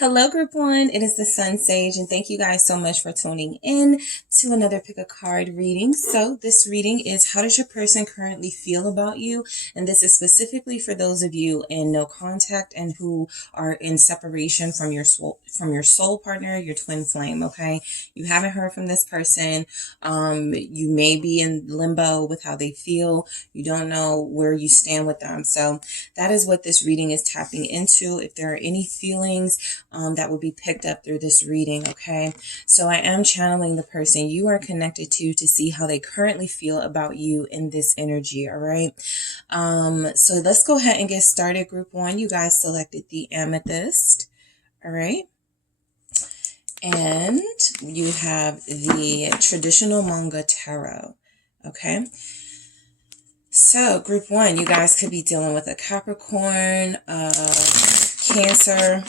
Hello, Group One. It is the SunSage, and thank you guys so much for tuning in to another pick a card reading. So this reading is, how does your person currently feel about you? And this is specifically for those of you in no contact and who are in separation from your soul partner, your twin flame. Okay, you haven't heard from this person. You may be in limbo with how they feel. You don't know where you stand with them. So that is what this reading is tapping into. If there are any feelings that will be picked up through this reading, okay? So I am channeling the person you are connected to see how they currently feel about you in this energy, all right? So let's go ahead and get started, Group One. You guys selected the amethyst, all right? And you have the traditional manga tarot, okay? So, Group One, you guys could be dealing with a Capricorn, Cancer.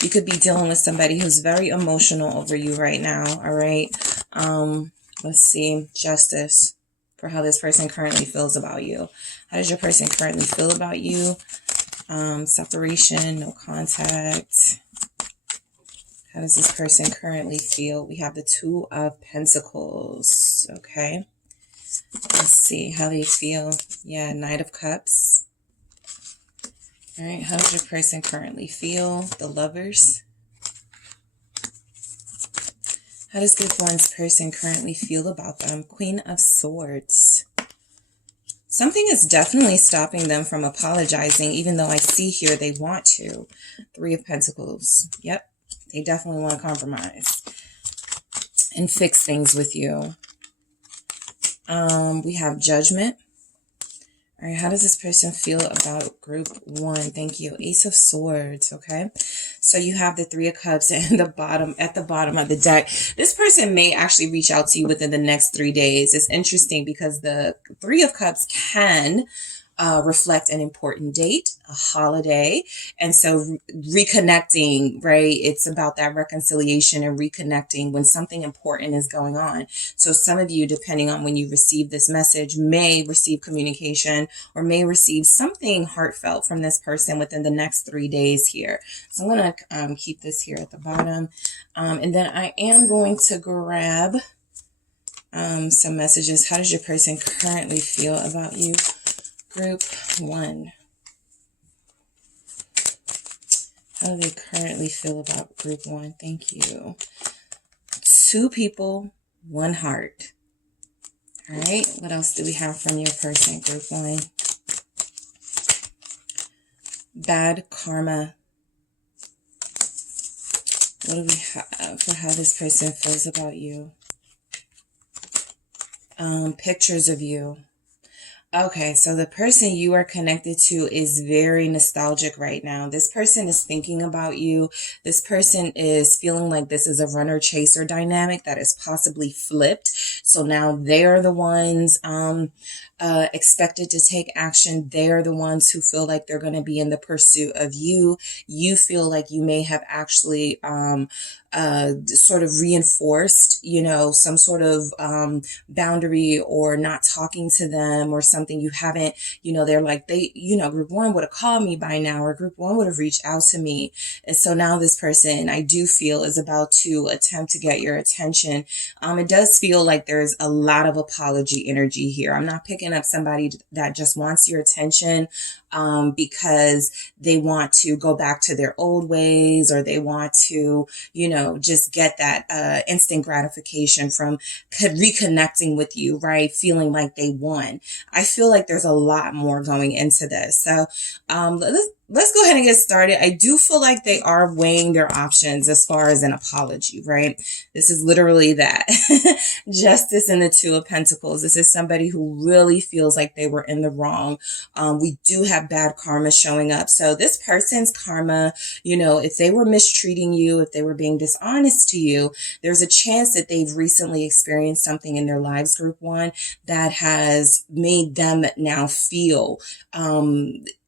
You could be dealing with somebody who's very emotional over you right now, all right? Let's see, justice for how this person currently feels about you. How does your person currently feel about you? Separation, no contact. How does this person currently feel? We have the Two of Pentacles, okay? Let's see how they feel. Yeah, Knight of Cups. All right, how does your person currently feel? The Lovers. How does Group One's person currently feel about them? Queen of Swords. Something is definitely stopping them from apologizing, even though I see here they want to. Three of Pentacles. Yep, they definitely want to compromise and fix things with you. We have Judgment. All right, how does this person feel about Group One? Thank you. Ace of Swords, okay? So you have the Three of Cups and at the bottom of the deck. This person may actually reach out to you within the next 3 days. It's interesting because the Three of Cups can reflect an important date, a holiday. And so reconnecting, right? It's about that reconciliation and reconnecting when something important is going on. So some of you, depending on when you receive this message, may receive communication or may receive something heartfelt from this person within the next 3 days here. So I'm going to keep this here at the bottom. And then I am going to grab some messages. How does your person currently feel about you? Group One. How do they currently feel about Group One? Thank you. Two people, one heart. All right. What else do we have from your person, Group One? Bad karma. What do we have for how this person feels about you? Pictures of you. Okay, so the person you are connected to is very nostalgic right now. This person is thinking about you. This person is feeling like this is a runner-chaser dynamic that is possibly flipped. So now they're the ones expected to take action. They're the ones who feel like they're going to be in the pursuit of you. You feel like you may have actually sort of reinforced, some sort of boundary or not talking to them or something you haven't, they're like, Group One would have called me by now, or Group One would have reached out to me. And so now this person, I do feel, is about to attempt to get your attention. It does feel like there's a lot of apology energy here. I'm not picking up somebody that just wants your attention because they want to go back to their old ways, or they want to, just get that instant gratification from reconnecting with you, right? Feeling like they won. I feel like there's a lot more going into this. So let's go ahead and get started. I do feel like they are weighing their options as far as an apology, right? This is literally that. Justice and the Two of Pentacles. This is somebody who really feels like they were in the wrong. We do have bad karma showing up. So this person's karma, if they were mistreating you, if they were being dishonest to you, there's a chance that they've recently experienced something in their lives, Group One, that has made them now feel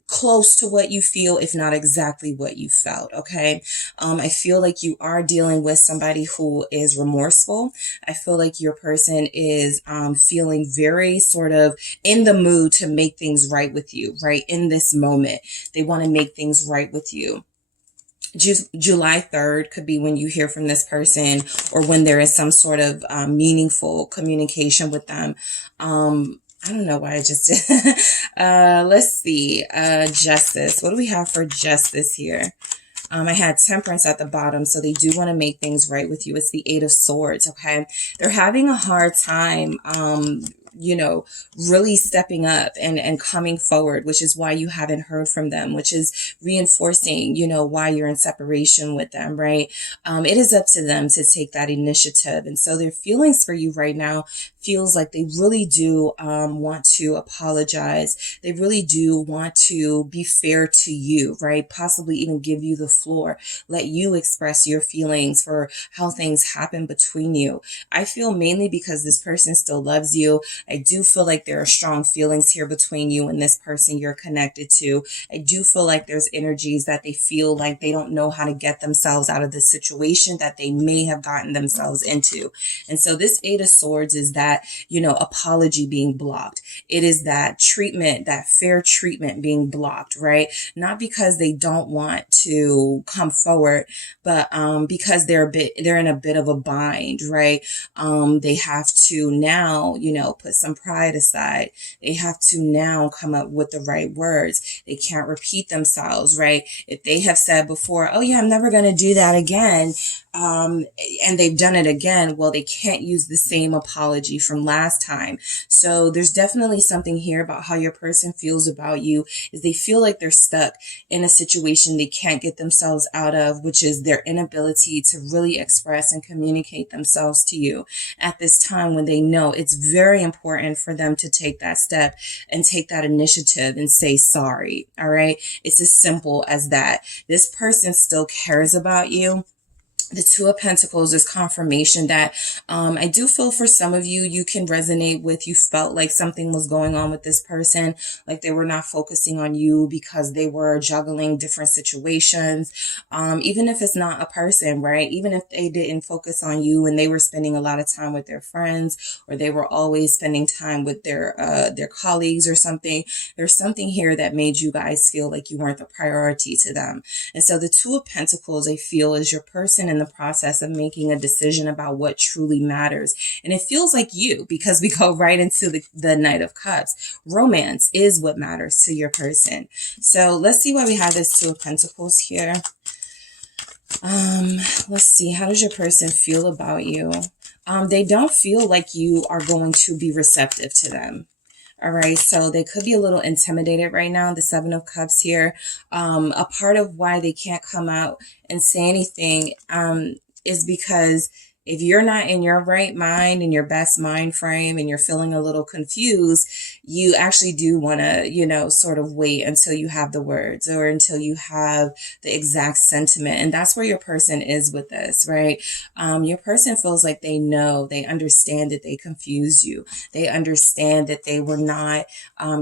close to what you feel, if not exactly what you felt. Okay. I feel like you are dealing with somebody who is remorseful. I feel like your person is feeling very sort of in the mood to make things right with you, right? In this moment, they want to make things right with you. July 3rd could be when you hear from this person, or when there is some sort of meaningful communication with them. I don't know why I just did. Let's see. Justice. What do we have for justice here? I had temperance at the bottom, so they do want to make things right with you. It's the 8 of Swords, okay? They're having a hard time, really stepping up and coming forward, which is why you haven't heard from them, which is reinforcing, why you're in separation with them, right? It is up to them to take that initiative. And so their feelings for you right now feels like they really do want to apologize. They really do want to be fair to you, right? Possibly even give you the floor, let you express your feelings for how things happen between you. I feel mainly because this person still loves you. I do feel like there are strong feelings here between you and this person you're connected to. I do feel like there's energies that they feel like they don't know how to get themselves out of the situation that they may have gotten themselves into. And so this 8 of Swords is that, apology being blocked. It is that treatment, that fair treatment being blocked, right? Not because they don't want to come forward, but because they're in a bit of a bind, right? They have to now, put some pride aside. They have to now come up with the right words. They can't repeat themselves, right? If they have said before, oh yeah, I'm never going to do that again, and they've done it again, well, they can't use the same apology from last time. So there's definitely something here about how your person feels about you, is they feel like they're stuck in a situation they can't get themselves out of, which is their inability to really express and communicate themselves to you at this time, when they know it's very important for them to take that step and take that initiative and say sorry. All right. It's as simple as that. This person still cares about you. The 2 of Pentacles is confirmation that I do feel for some of you, you can resonate with, you felt like something was going on with this person, like they were not focusing on you because they were juggling different situations. Even if it's not a person, right? Even if they didn't focus on you and they were spending a lot of time with their friends, or they were always spending time with their colleagues or something, there's something here that made you guys feel like you weren't the priority to them. And so the 2 of Pentacles, I feel, is your person in the process of making a decision about what truly matters. And it feels like you, because we go right into the Knight of Cups. Romance is what matters to your person. So let's see why we have this 2 of Pentacles here. Let's see. How does your person feel about you? They don't feel like you are going to be receptive to them. All right, so they could be a little intimidated right now. The 7 of Cups here. A part of why they can't come out and say anything is because if you're not in your right mind, in your best mind frame, and you're feeling a little confused, you actually do want to, sort of wait until you have the words, or until you have the exact sentiment. And that's where your person is with this, right? Your person feels like they know, they understand that they confused you. They understand that they were not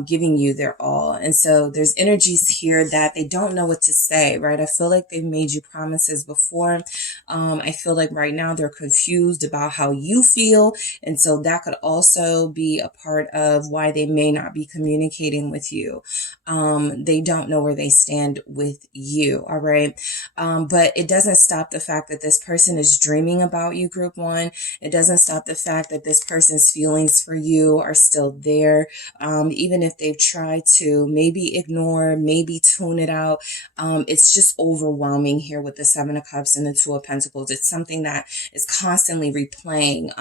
giving you their all. And so there's energies here that they don't know what to say, right? I feel like they've made you promises before. I feel like right now they're confused about how you feel. And so that could also be a part of why they may not be communicating with you. They don't know where they stand with you. All right. But it doesn't stop the fact that this person is dreaming about you, group 1. It doesn't stop the fact that this person's feelings for you are still there. Even if they've tried to maybe ignore, maybe tune it out. It's just overwhelming here with the 7 of Cups and the 2 of Pentacles. It's something that is constantly replaying.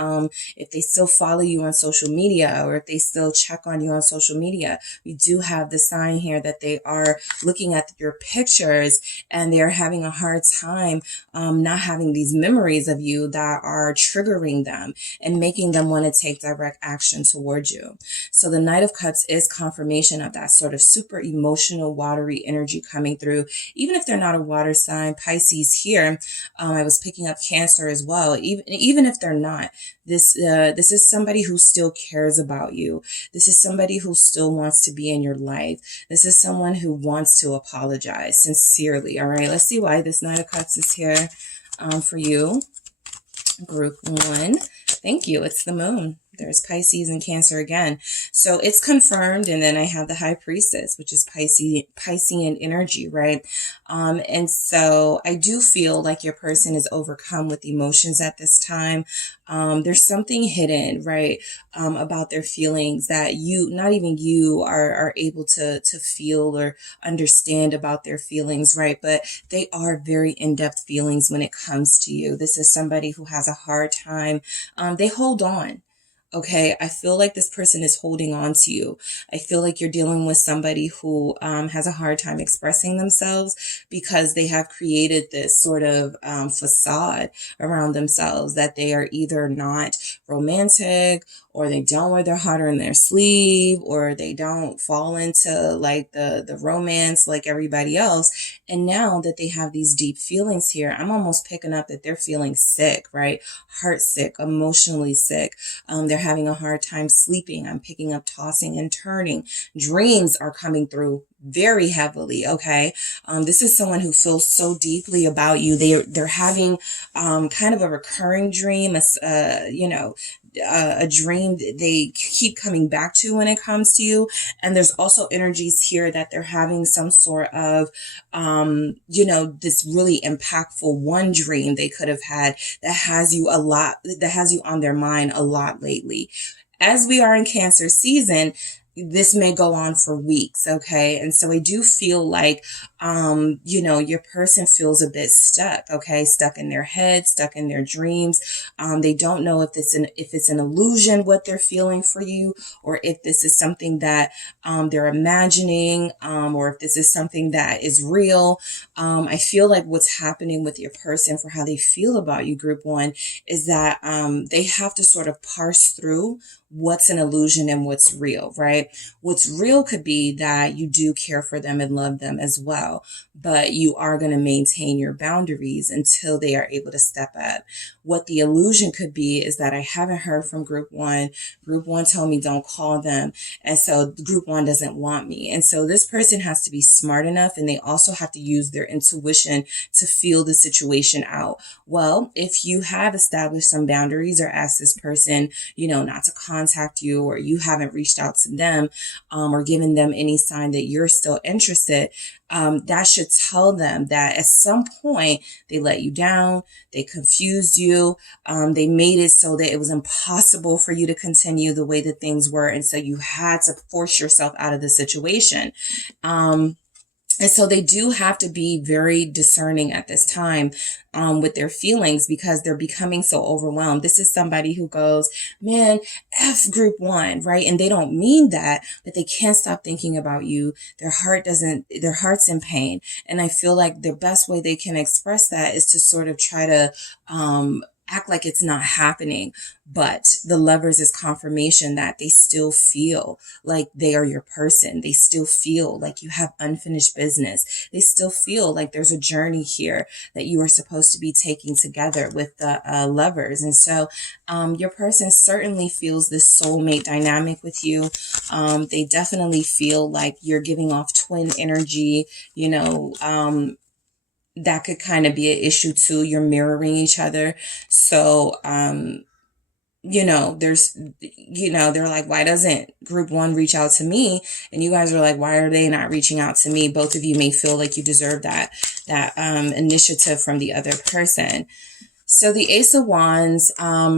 If they still follow you on social media, or if they still check on you on social media, we do have the sign here that they are looking at your pictures and they're having a hard time not having these memories of you that are triggering them and making them want to take direct action towards you. So the Knight of Cups is confirmation of that sort of super emotional, watery energy coming through. Even if they're not a water sign, Pisces here, I was picking up Cancer as well. even if they're not, this is somebody who still cares about you. This is somebody who still wants to be in your life. This is someone who wants to apologize sincerely. All right, let's see why this Knight of Cups is here for you, Group 1. Thank you. It's the moon. There's Pisces and Cancer again. So it's confirmed. And then I have the High Priestess, which is Piscean energy, right? And so I do feel like your person is overcome with emotions at this time. There's something hidden, right? About their feelings that not even you are able to feel or understand about their feelings, right? But they are very in-depth feelings when it comes to you. This is somebody who has a hard time. They hold on. Okay, I feel like this person is holding on to you. I feel like you're dealing with somebody who has a hard time expressing themselves because they have created this sort of facade around themselves that they are either not romantic, or they don't wear their heart on their sleeve, or they don't fall into like the romance like everybody else. And now that they have these deep feelings here, I'm almost picking up that they're feeling sick, right? Heart sick, emotionally sick. They're having a hard time sleeping. I'm picking up tossing and turning. Dreams are coming through very heavily. Okay. This is someone who feels so deeply about you. They're having kind of a recurring dream, a dream they keep coming back to when it comes to you. And there's also energies here that they're having some sort of, this really impactful one dream they could have had that has you on their mind a lot lately. As we are in Cancer season, this may go on for weeks. Okay. And so I do feel like, your person feels a bit stuck. Okay. Stuck in their head, stuck in their dreams. They don't know if it's an illusion, what they're feeling for you, or if this is something that, they're imagining, or if this is something that is real. I feel like what's happening with your person for how they feel about you, Group 1, is that, they have to sort of parse through what's an illusion and what's real, right? What's real could be that you do care for them and love them as well, but you are going to maintain your boundaries until they are able to step up. What the illusion could be is that I haven't heard from Group 1. Group 1 told me don't call them. And so Group 1 doesn't want me. And so this person has to be smart enough, and they also have to use their intuition to feel the situation out. Well, if you have established some boundaries or asked this person, not to contact you, or you haven't reached out to them, or given them any sign that you're still interested, that should tell them that at some point they let you down, they confused you, they made it so that it was impossible for you to continue the way that things were. And so you had to force yourself out of the situation. And so they do have to be very discerning at this time with their feelings, because they're becoming so overwhelmed. This is somebody who goes, man, F Group 1, right? And they don't mean that, but they can't stop thinking about you. Their heart's in pain. And I feel like the best way they can express that is to sort of try to act like it's not happening. But the Lovers is confirmation that they still feel like they are your person. They still feel like you have unfinished business. They still feel like there's a journey here that you are supposed to be taking together with the Lovers. And so your person certainly feels this soulmate dynamic with you. They definitely feel like you're giving off twin energy, that could kind of be an issue too. You're mirroring each other. So, they're like, why doesn't Group 1 reach out to me? And you guys are like, why are they not reaching out to me? Both of you may feel like you deserve that initiative from the other person. So the Ace of Wands, I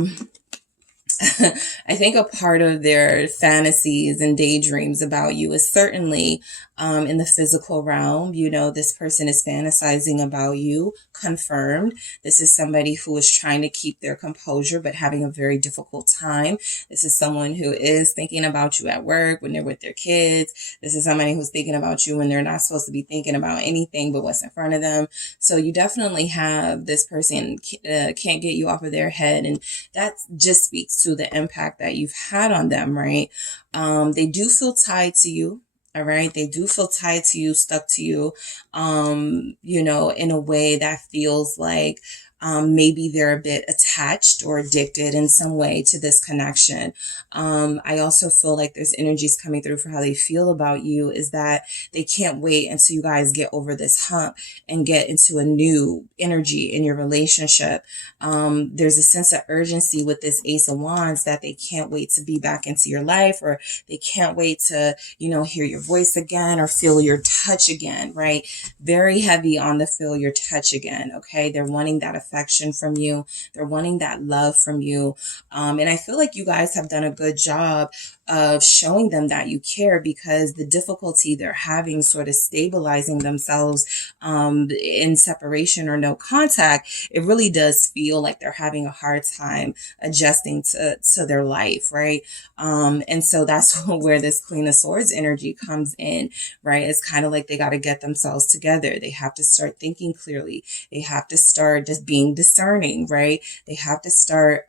think a part of their fantasies and daydreams about you is certainly in the physical realm. This person is fantasizing about you, confirmed. This is somebody who is trying to keep their composure, but having a very difficult time. This is someone who is thinking about you at work when they're with their kids. This is somebody who's thinking about you when they're not supposed to be thinking about anything but what's in front of them. So you definitely have this person can't get you off of their head. And that just speaks to the impact that you've had on them, right? They do feel tied to you. All right. They do feel tied to you, stuck to you, in a way that feels like, Maybe they're a bit attached or addicted in some way to this connection. I also feel like there's energies coming through for how they feel about you, is that they can't wait until you guys get over this hump and get into a new energy in your relationship. There's a sense of urgency with this Ace of Wands that they can't wait to be back into your life, or they can't wait to, hear your voice again or feel your touch again, right? Very heavy on the feel your touch again, okay? They're wanting that affection from you. They're wanting that love from you. And I feel like you guys have done a good job of showing them that you care, because the difficulty they're having sort of stabilizing themselves in separation or no contact, it really does feel like they're having a hard time adjusting to their life, right? And so that's where this Queen of Swords energy comes in, right? It's kind of like they got to get themselves together. They have to start thinking clearly. They have to start just being discerning, right? They have to start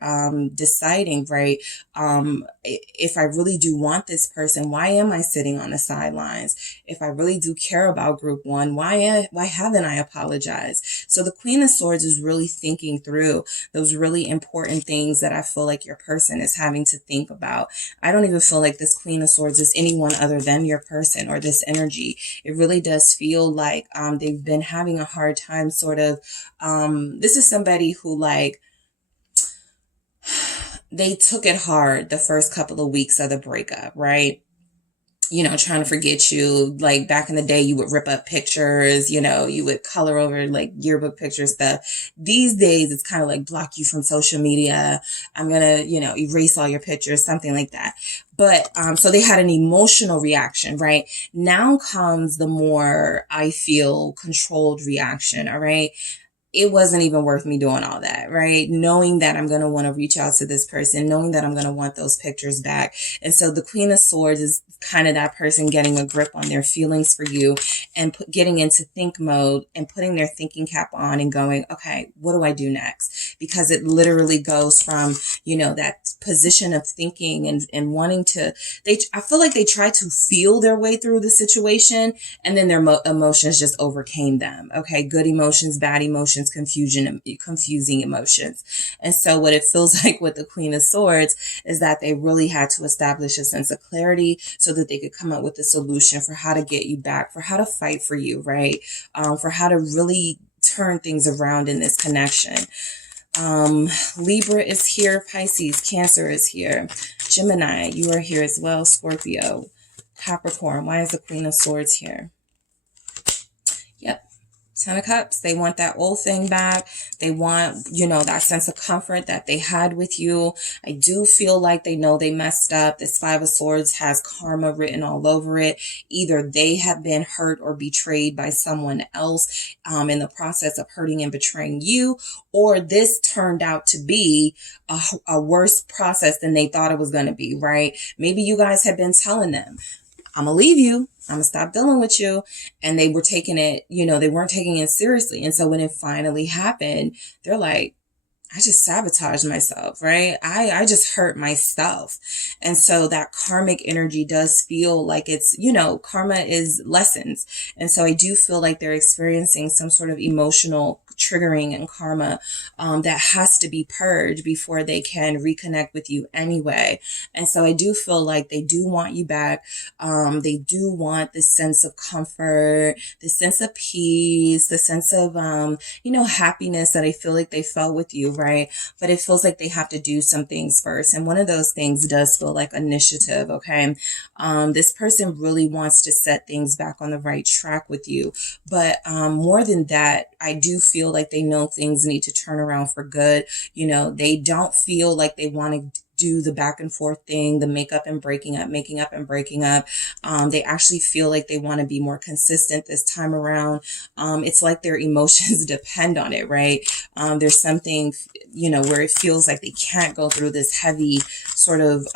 deciding, right? If I really do want this person, why am I sitting on the sidelines? If I really do care about group one, why haven't I apologized? So the Queen of Swords is really thinking through those really important things that I feel like your person is having to think about. I don't even feel like this Queen of Swords is anyone other than your person or this energy. It really does feel like they've been having a hard time sort of, this is somebody who they took it hard the first couple of weeks of the breakup, right? Trying to forget you. Like back in the day, you would rip up pictures, you would color over like yearbook picture stuff. These days, it's kind of like block you from social media. I'm going to, erase all your pictures, something like that. But, so they had an emotional reaction, right? Now comes the more, I feel, controlled reaction. All right. It wasn't even worth me doing all that, right? Knowing that I'm going to want to reach out to this person, knowing that I'm going to want those pictures back. And so the Queen of Swords is kind of that person getting a grip on their feelings for you and getting into think mode and putting their thinking cap on and going, okay, what do I do next? Because it literally goes from, that position of thinking and wanting to, I feel like they try to feel their way through the situation, and then their emotions just overcame them. Okay. Good emotions, bad emotions, confusing emotions. And so what it feels like with the Queen of Swords is that they really had to establish a sense of clarity so that they could come up with a solution for how to get you back, for how to fight for you, right? For how to really turn things around in this connection. Libra is here. Pisces, Cancer is here. Gemini, you are here as well. Scorpio, Capricorn. Why is the Queen of Swords here? Yep. 10 of Cups. They want that old thing back. They want, that sense of comfort that they had with you. I do feel like they know they messed up. This 5 of Swords has karma written all over it. Either they have been hurt or betrayed by someone else in the process of hurting and betraying you, or this turned out to be a worse process than they thought it was going to be, right? Maybe you guys have been telling them, I'm going to leave you. I'm going to stop dealing with you. And they were taking it, they weren't taking it seriously. And so when it finally happened, they're like, I just sabotaged myself, right? I just hurt myself. And so that karmic energy does feel like it's, karma is lessons. And so I do feel like they're experiencing some sort of emotional triggering and karma that has to be purged before they can reconnect with you anyway. And so I do feel like they do want you back. They do want this sense of comfort, this sense of peace, the sense of, happiness that I feel like they felt with you, right? But it feels like they have to do some things first. And one of those things does feel like initiative, okay? This person really wants to set things back on the right track with you. But more than that, I do feel like they know things need to turn around for good. They don't feel like they want to do the back and forth thing, the making up and breaking up. They actually feel like they want to be more consistent this time around. It's like their emotions depend on it, right? There's something, where it feels like they can't go through this heavy sort of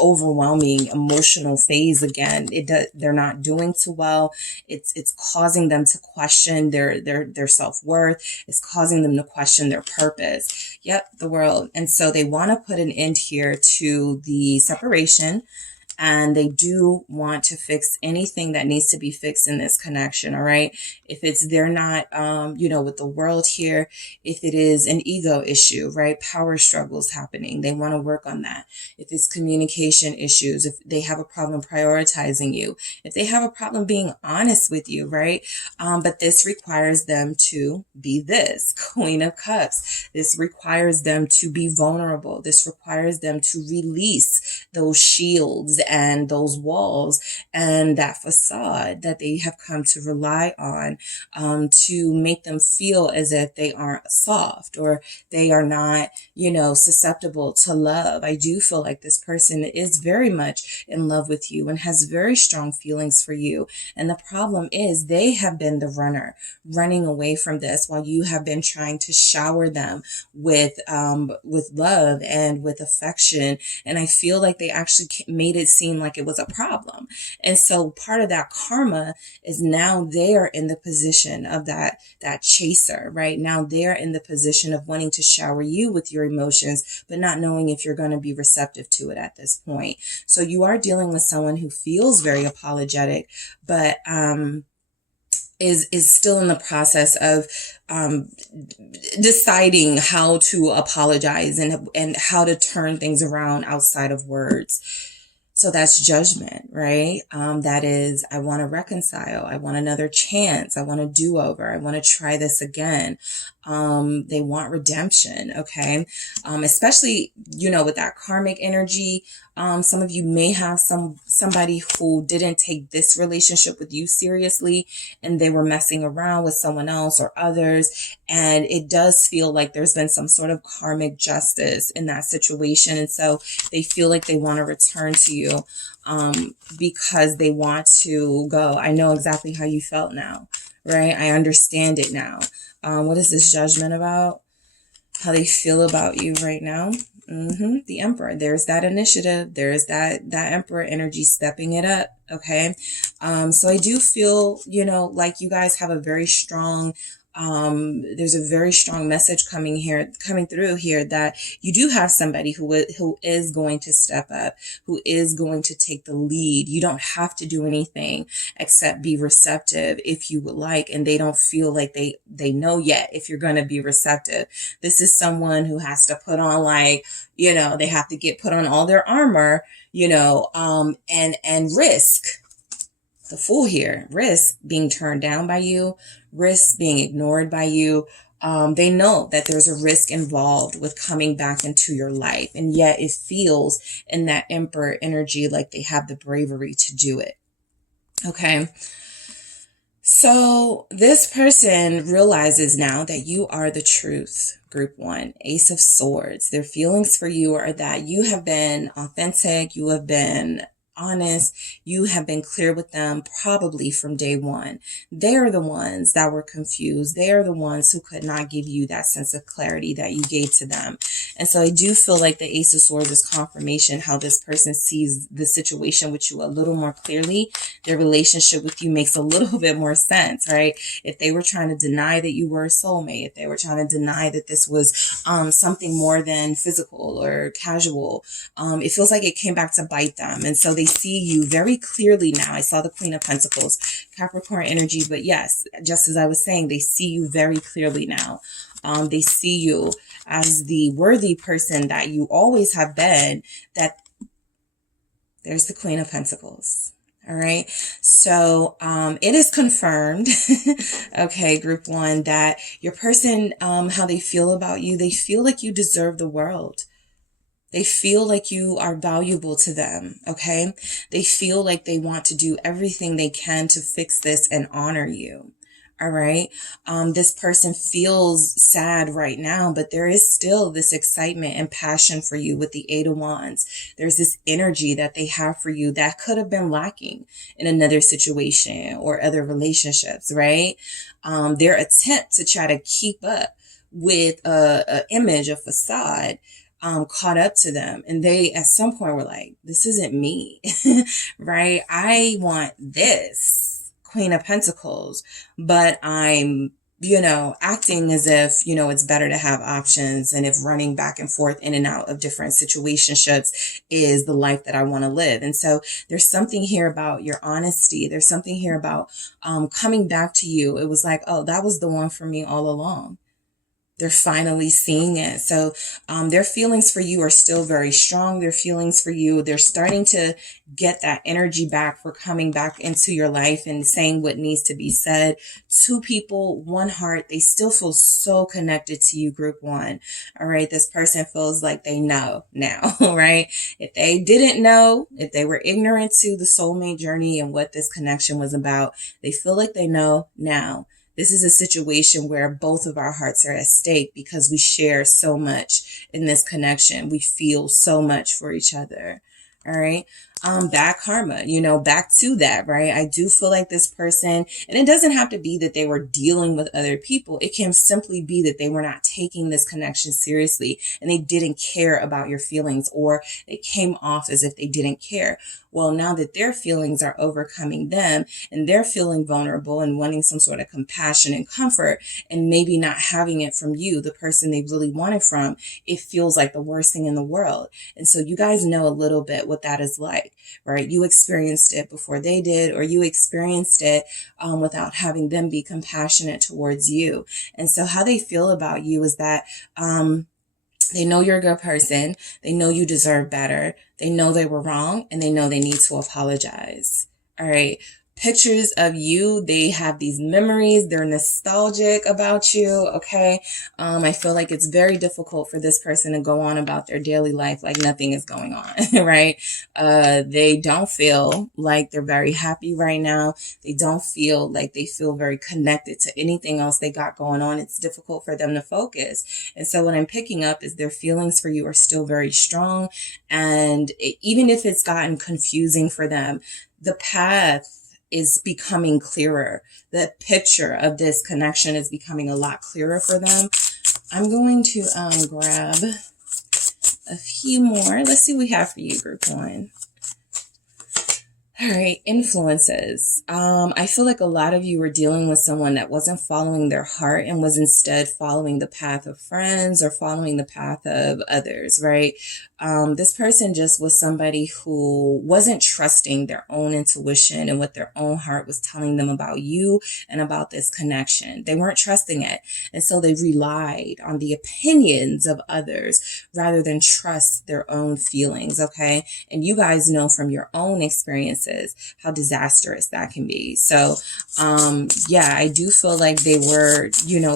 overwhelming emotional phase again. They're not doing too well. It's causing them to question their self-worth. It's causing them to question their purpose. Yep, the world. And so they want to put an end here to the separation and they do want to fix anything that needs to be fixed in this connection. All right. If it's, they're not, with the world here, if it is an ego issue, right? Power struggles happening. They want to work on that. If it's communication issues, if they have a problem prioritizing you, if they have a problem being honest with you, right? But this requires them to be this Queen of Cups. This requires them to be vulnerable. This requires them to release those shields and those walls and that facade that they have come to rely on, to make them feel as if they aren't soft or they are not, susceptible to love. I do feel like this person is very much in love with you and has very strong feelings for you. And the problem is they have been the running away from this while you have been trying to shower them with love and with affection. And I feel like they actually made it seem like it was a problem. And so part of that karma is now they're in the position of that chaser, right? Now they're in the position of wanting to shower you with your emotions, but not knowing if you're going to be receptive to it at this point. So you are dealing with someone who feels very apologetic, but is still in the process of deciding how to apologize and how to turn things around outside of words. So that's judgment, right? That is, I want to reconcile. I want another chance. I want a do-over. I want to try this again. They want redemption. Okay. Especially, with that karmic energy. Some of you may have somebody who didn't take this relationship with you seriously and they were messing around with someone else or others. And it does feel like there's been some sort of karmic justice in that situation. And so they feel like they want to return to you, because they want to go. I know exactly how you felt now, right? I understand it now. What is this judgment about? How they feel about you right now. The Emperor. There's that initiative. There's that Emperor energy stepping it up. Okay. So I do feel, like you guys have a very strong, there's a very strong message coming through here that you do have somebody who is going to step up, who is going to take the lead. You don't have to do anything except be receptive if you would like, and they don't feel like they know yet if you're going to be receptive. This is someone who has to put on they have to put on all their armor, and risk. The Fool here, risk being turned down by you, risk being ignored by you. They know that there's a risk involved with coming back into your life. And yet it feels in that Emperor energy like they have the bravery to do it. Okay. So this person realizes now that you are the truth. Group 1, Ace of Swords. Their feelings for you are that you have been authentic. You have been honest. You have been clear with them probably from day one. They are the ones that were confused. They are the ones who could not give you that sense of clarity that you gave to them. And so I do feel like the Ace of Swords is confirmation how this person sees the situation with you a little more clearly. Their relationship with you makes a little bit more sense, right? If they were trying to deny that you were a soulmate, if they were trying to deny that this was something more than physical or casual, it feels like it came back to bite them. And so they see you very clearly now. I saw the Queen of Pentacles, Capricorn energy, but yes, just as I was saying, they see you very clearly now. They see you as the worthy person that you always have been. That there's the Queen of Pentacles. All right. So, it is confirmed. Okay. Group 1, that your person, how they feel about you, they feel like you deserve the world. They feel like you are valuable to them. Okay. They feel like they want to do everything they can to fix this and honor you. All right. This person feels sad right now, but there is still this excitement and passion for you with the Eight of Wands. There's this energy that they have for you that could have been lacking in another situation or other relationships, right? Their attempt to try to keep up with a image, a facade, caught up to them. And they, at some point, were like, this isn't me, right? I want this Queen of Pentacles, but I'm acting as if, it's better to have options, and if running back and forth in and out of different situationships is the life that I want to live. And so there's something here about your honesty. There's something here about coming back to you. It was like, oh, that was the one for me all along. They're finally seeing it. So their feelings for you are still very strong. Their feelings for you, they're starting to get that energy back for coming back into your life and saying what needs to be said. Two people, one heart. They still feel so connected to you, group one. All right. This person feels like they know now, right? If they didn't know, if they were ignorant to the soulmate journey and what this connection was about, they feel like they know now. This is a situation where both of our hearts are at stake because we share so much in this connection. We feel so much for each other. All right. Bad karma, back to that, right? I do feel like this person, and it doesn't have to be that they were dealing with other people. It can simply be that they were not taking this connection seriously and they didn't care about your feelings, or they came off as if they didn't care. Well, now that their feelings are overcoming them and they're feeling vulnerable and wanting some sort of compassion and comfort, and maybe not having it from you, the person they really wanted from, it feels like the worst thing in the world. And so you guys know a little bit what that is like, right? You experienced it before they did, or you experienced it without having them be compassionate towards you. And so how they feel about you is that they know you're a good person. They know you deserve better. They know they were wrong, and they know they need to apologize. All right. Pictures of you, they have these memories. They're nostalgic about you. Okay. I feel like it's very difficult for this person to go on about their daily life like nothing is going on, right? They don't feel like they're very happy right now. They don't feel like they feel very connected to anything else they got going on. It's difficult for them to focus. And so what I'm picking up is their feelings for you are still very strong. And even if it's gotten confusing for them, the path is becoming clearer. The picture of this connection is becoming a lot clearer for them. I'm going to grab a few more. Let's see what we have for you, group one. All right, influences. I feel like a lot of you were dealing with someone that wasn't following their heart and was instead following the path of friends or following the path of others, right? This person just was somebody who wasn't trusting their own intuition and what their own heart was telling them about you and about this connection. They weren't trusting it. And so they relied on the opinions of others rather than trust their own feelings, okay? And you guys know from your own experiences how disastrous that can be. So, yeah, I do feel like they were,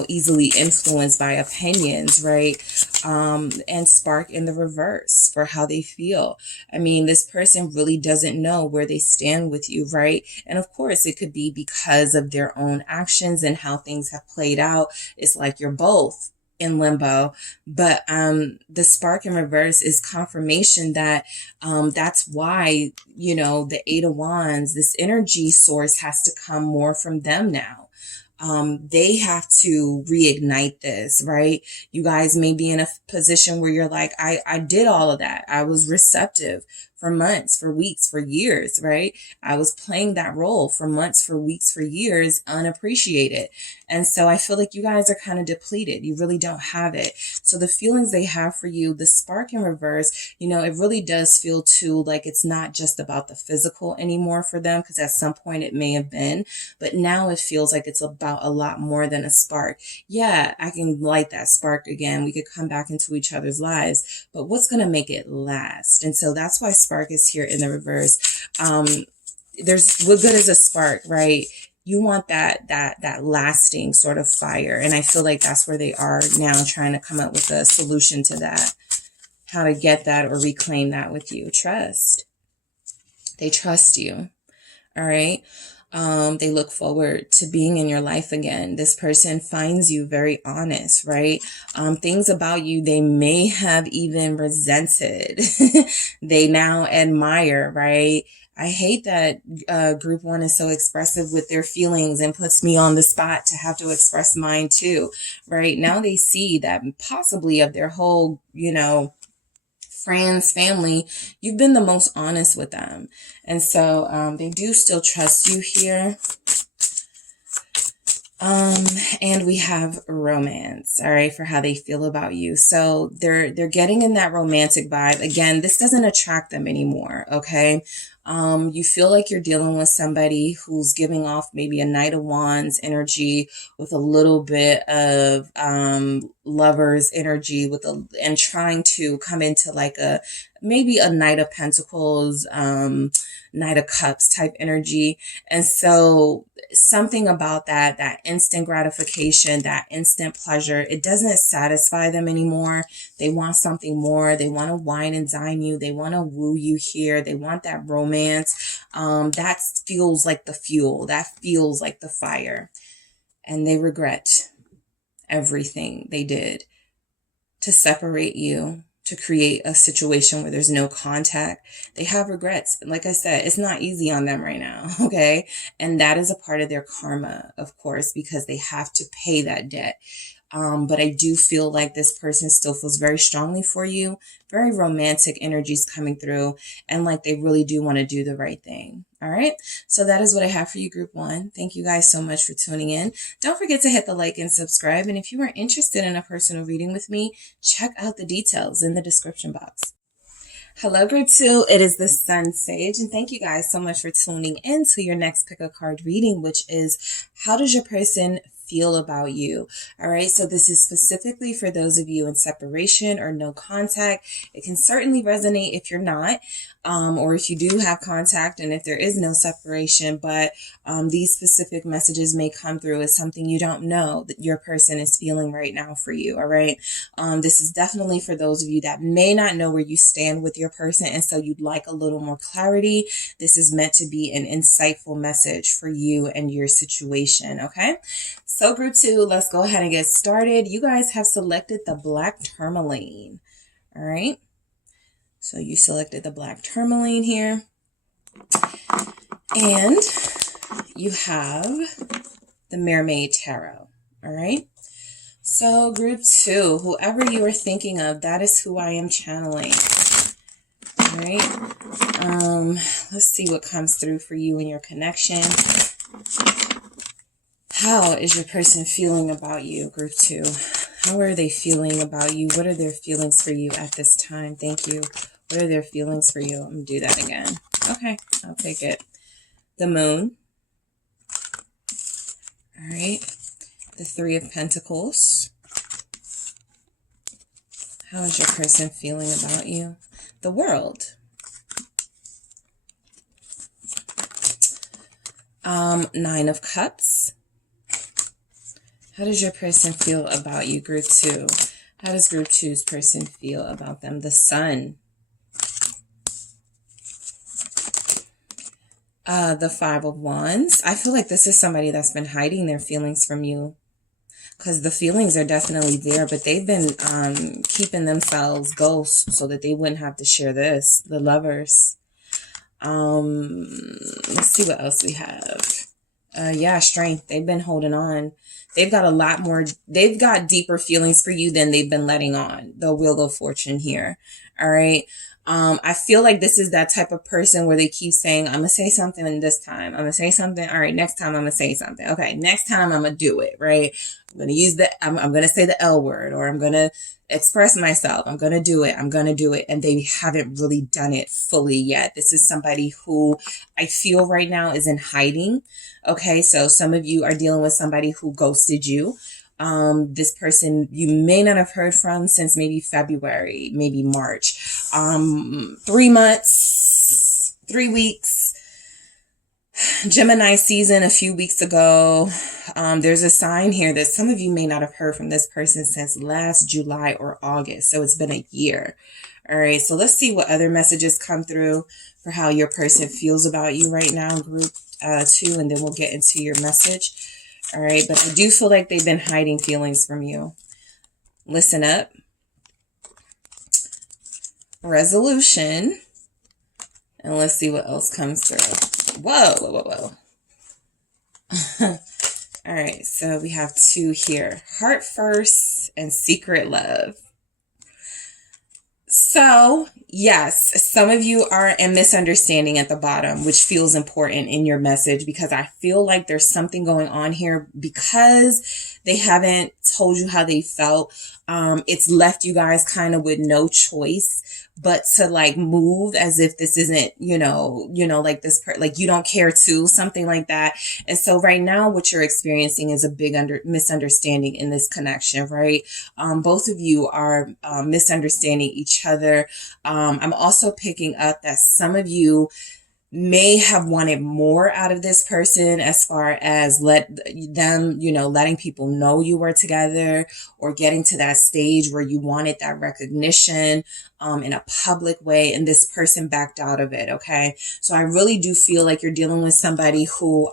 easily influenced by opinions, right? And spark in the reverse for how they feel. I mean, this person really doesn't know where they stand with you, right? And of course, it could be because of their own actions and how things have played out. It's like you're both in limbo, but the spark in reverse is confirmation that that's why, the Eight of Wands, this energy source has to come more from them now. They have to reignite this, right? You guys may be in a position where you're like, I did all of that. I was receptive for months, for weeks, for years, right? I was playing that role for months, for weeks, for years, unappreciated. And so I feel like you guys are kind of depleted. You really don't have it. So the feelings they have for you, the spark in reverse, it really does feel too like it's not just about the physical anymore for them, because at some point it may have been, but now it feels like it's about a lot more than a spark. Yeah, I can light that spark again. We could come back into each other's lives, but what's going to make it last? And so that's why spark is here in the reverse. There's what good is a spark, right? You want that lasting sort of fire. And I feel like that's where they are now, trying to come up with a solution to that, how to get that or reclaim that with you. Trust. They trust you. All right. They look forward to being in your life again. This person finds you very honest, right? Things about you they may have even resented, they now admire, right? I hate that group one is so expressive with their feelings and puts me on the spot to have to express mine too, right? Now they see that possibly of their whole, friends, family, you've been the most honest with them. And so they do still trust you here. And we have romance, all right, for how they feel about you. So they're getting in that romantic vibe. Again, this doesn't attract them anymore, okay? You feel like you're dealing with somebody who's giving off maybe a Knight of Wands energy with a little bit of Lover's energy and trying to come into like maybe a Knight of Pentacles, Knight of Cups type energy. And so something about that instant gratification, that instant pleasure, it doesn't satisfy them anymore. They want something more. They want to wine and dine you. They want to woo you here. They want that romance. That feels like the fuel. That feels like the fire. And they regret everything they did to separate you, to create a situation where there's no contact. They have regrets. Like I said, it's not easy on them right now, okay? And that is a part of their karma, of course, because they have to pay that debt. But I do feel like this person still feels very strongly for you, very romantic energies coming through, and like they really do want to do the right thing. All right. So that is what I have for you, group one. Thank you guys so much for tuning in. Don't forget to hit the like and subscribe. And if you are interested in a personal reading with me, check out the details in the description box. Hello, group two. It is the SunSage, and thank you guys so much for tuning in to your next pick a card reading, which is how does your person feel about you? All right, so this is specifically for those of you in separation or no contact. It can certainly resonate if you're not, or if you do have contact and if there is no separation, but these specific messages may come through as something you don't know that your person is feeling right now for you. All right, this is definitely for those of you that may not know where you stand with your person, and so you'd like a little more clarity. This is meant to be an insightful message for you and your situation. Okay, so group two, let's go ahead and get started. You guys have selected the black tourmaline. All right, so you selected the black tourmaline here, and you have the Mermaid Tarot. All right, so group two, whoever you are thinking of, that is who I am channeling. All right, let's see what comes through for you and your connection. How is your person feeling about you, group two? How are they feeling about you? What are their feelings for you at this time? Thank you. What are their feelings for you? I'm going to do that again. Okay, I'll take it. The Moon. All right. The Three of Pentacles. How is your person feeling about you? The World. Nine of Cups. How does your person feel about you, group two? How does group two's person feel about them? The Sun. The Five of Wands. I feel like this is somebody that's been hiding their feelings from you, because the feelings are definitely there, but they've been keeping themselves ghosts so that they wouldn't have to share this. The Lovers. Let's see what else we have. Yeah, Strength. They've been holding on. They've got a lot more, they've got deeper feelings for you than they've been letting on. The Wheel of Fortune here. All right. I feel like this is that type of person where they keep saying, I'm going to say something this time. I'm going to say something. All right. Next time I'm going to say something. Okay. Next time I'm going to do it. Right. I'm going to use I'm going to say the L word, or I'm going to express myself. I'm going to do it. I'm going to do it. And they haven't really done it fully yet. This is somebody who I feel right now is in hiding. Okay. So some of you are dealing with somebody who ghosted you. This person you may not have heard from since maybe February, maybe March, 3 months, 3 weeks, Gemini season a few weeks ago. There's a sign here that some of you may not have heard from this person since last July or August. So it's been a year. All right. So let's see what other messages come through for how your person feels about you right now, group two, and then we'll get into your message. All right, but I do feel like they've been hiding feelings from you. Listen up. Resolution. And let's see what else comes through. Whoa, whoa, whoa, whoa. All right, so we have two here. Heart first and secret love. So, yes, some of you are in misunderstanding at the bottom, which feels important in your message because I feel like there's something going on here because they haven't told you how they felt. It's left you guys kind of with no choice but to like move as if this isn't, like this like you don't care too, something like that. And so right now what you're experiencing is a big misunderstanding in this connection, right? Both of you are misunderstanding each other. I'm also picking up that some of you may have wanted more out of this person as far as letting people know you were together or getting to that stage where you wanted that recognition in a public way, and this person backed out of it. Okay. So I really do feel like you're dealing with somebody who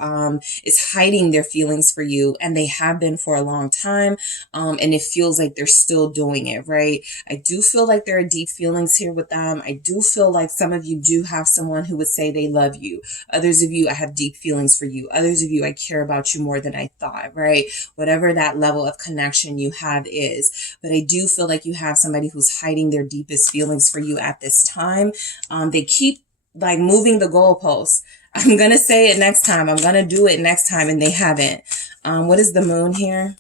is hiding their feelings for you, and they have been for a long time. And it feels like they're still doing it, right? I do feel like there are deep feelings here with them. I do feel like some of you do have someone who would say they love you. Others of you, I have deep feelings for you. Others of you, I care about you more than I thought, right? Whatever that level of connection you have is. But I do feel like you have somebody who's hiding their deepest feelings for you at this time. They keep like moving the goalposts. I'm going to say it next time. I'm going to do it next time. And they haven't. What is the moon here?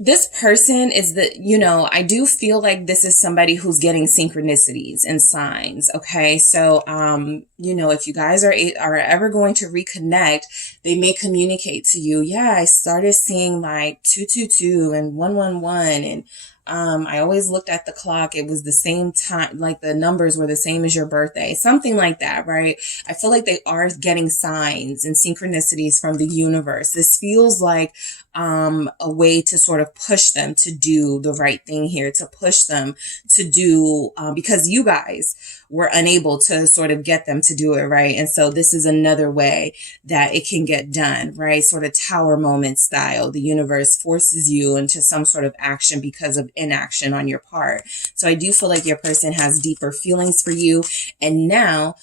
This person is I do feel like this is somebody who's getting synchronicities and signs. Okay. So, if you guys are ever going to reconnect, they may communicate to you. Yeah, I started seeing like 222 and 111 and I always looked at the clock. It was the same time, like the numbers were the same as your birthday, something like that, right? I feel like they are getting signs and synchronicities from the universe. This feels like a way to sort of push them to do the right thing here, to push them to do, because you guys were unable to sort of get them to do it, right? And so this is another way that it can get done, right? Sort of tower moment style. The universe forces you into some sort of action because of inaction on your part. So I do feel like your person has deeper feelings for you. And now,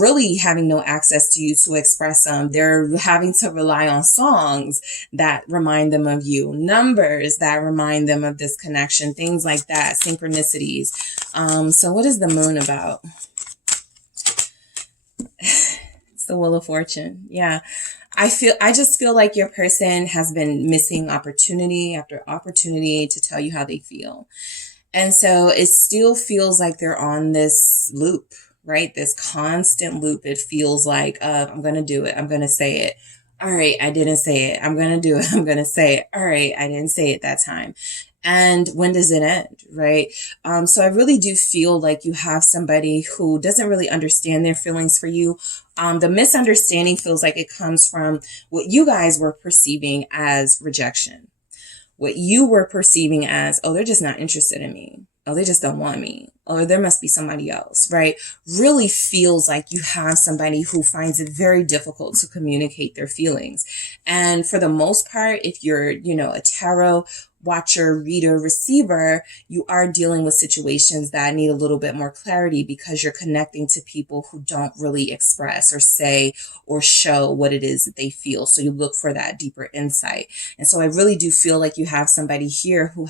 really having no access to you to express them. They're having to rely on songs that remind them of you, numbers that remind them of this connection, things like that, synchronicities. So what is the moon about? It's the Wheel of Fortune. Yeah. I just feel like your person has been missing opportunity after opportunity to tell you how they feel. And so it still feels like they're on this loop, right? This constant loop. It feels like, I'm going to do it. I'm going to say it. All right, I didn't say it. I'm going to do it. I'm going to say it. All right, I didn't say it that time. And when does it end, right? So I really do feel like you have somebody who doesn't really understand their feelings for you. The misunderstanding feels like it comes from what you guys were perceiving as rejection. What you were perceiving as, oh, they're just not interested in me. Oh, they just don't want me. Or there must be somebody else, right? Really feels like you have somebody who finds it very difficult to communicate their feelings. And for the most part, if you're, a tarot watcher, reader, receiver, you are dealing with situations that need a little bit more clarity because you're connecting to people who don't really express or say or show what it is that they feel. So you look for that deeper insight. And so I really do feel like you have somebody here who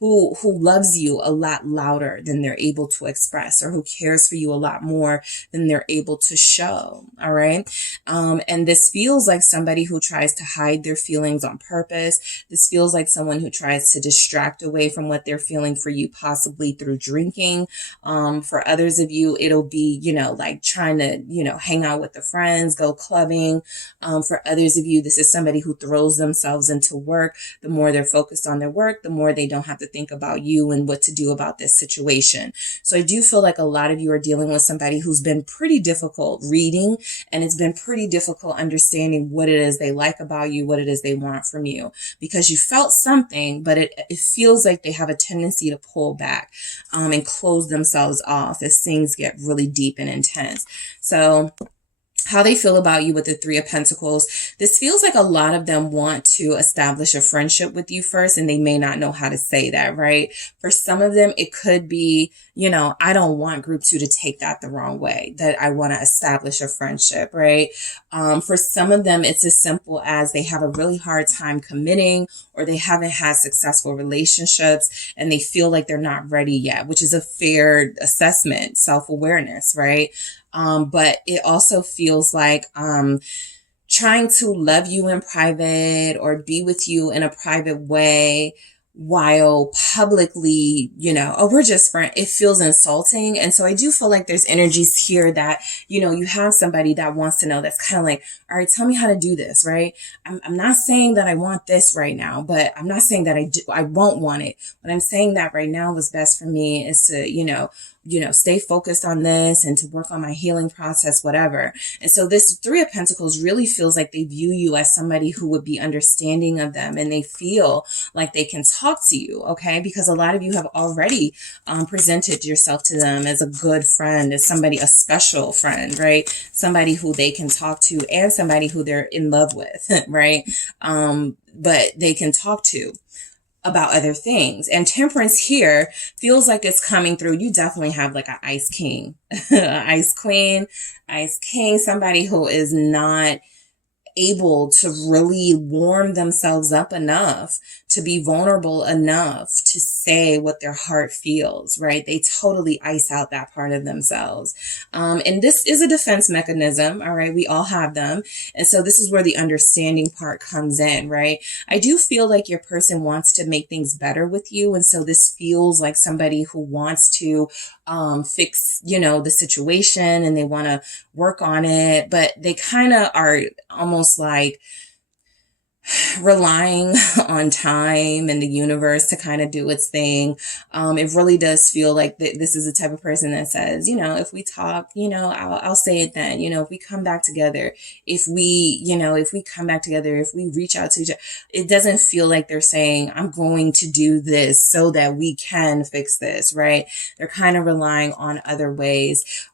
loves you a lot louder than they're able to express, or who cares for you a lot more than they're able to show. All right. And this feels like somebody who tries to hide their feelings on purpose. This feels like someone who tries to distract away from what they're feeling for you, possibly through drinking. For others of you, it'll be, like trying to, hang out with the friends, go clubbing. For others of you, this is somebody who throws themselves into work. The more they're focused on their work, the more they don't have to think about you and what to do about this situation. So I do feel like a lot of you are dealing with somebody who's been pretty difficult reading, and it's been pretty difficult understanding what it is they like about you, what it is they want from you, because you felt something, but it feels like they have a tendency to pull back and close themselves off as things get really deep and intense. So how they feel about you with the Three of Pentacles. This feels like a lot of them want to establish a friendship with you first, and they may not know how to say that, right? For some of them, it could be, you know, I don't want group 2 to take that the wrong way, that I want to establish a friendship, right? For some of them, it's as simple as they have a really hard time committing, or they haven't had successful relationships and they feel like they're not ready yet, which is a fair assessment, self-awareness, right? But it also feels like trying to love you in private or be with you in a private way while publicly, you know, oh, we're just friends. It feels insulting. And so I do feel like there's energies here that, you know, you have somebody that wants to know, that's kind of like, all right, tell me how to do this, right? I'm not saying that I want this right now, but I'm not saying that I won't want it. But I'm saying that right now what's best for me is to, you know, stay focused on this and to work on my healing process, whatever. And so this Three of Pentacles really feels like they view you as somebody who would be understanding of them, and they feel like they can talk to you, okay? Because a lot of you have already presented yourself to them as a good friend, as somebody, a special friend, right? Somebody who they can talk to and somebody who they're in love with, right? But they can talk to about other things. And Temperance here feels like it's coming through. You definitely have like an Ice King, Ice Queen, Ice King, somebody who is not able to really warm themselves up enough to be vulnerable enough to say what their heart feels, right? They totally ice out that part of themselves. And this is a defense mechanism, all right? We all have them. And so this is where the understanding part comes in, right? I do feel like your person wants to make things better with you. And so this feels like somebody who wants to fix, you know, the situation, and they want to work on it, but they kind of are almost like relying on time and the universe to kind of do its thing. It really does feel like this is the type of person that says, you know, if we talk, you know, I'll say it then, you know, if we come back together, if we come back together, if we reach out to each other, it doesn't feel like they're saying, I'm going to do this so that we can fix this, right? They're kind of relying on other ways.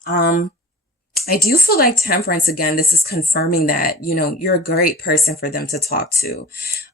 I do feel like Temperance, again, this is confirming that, you know, you're a great person for them to talk to,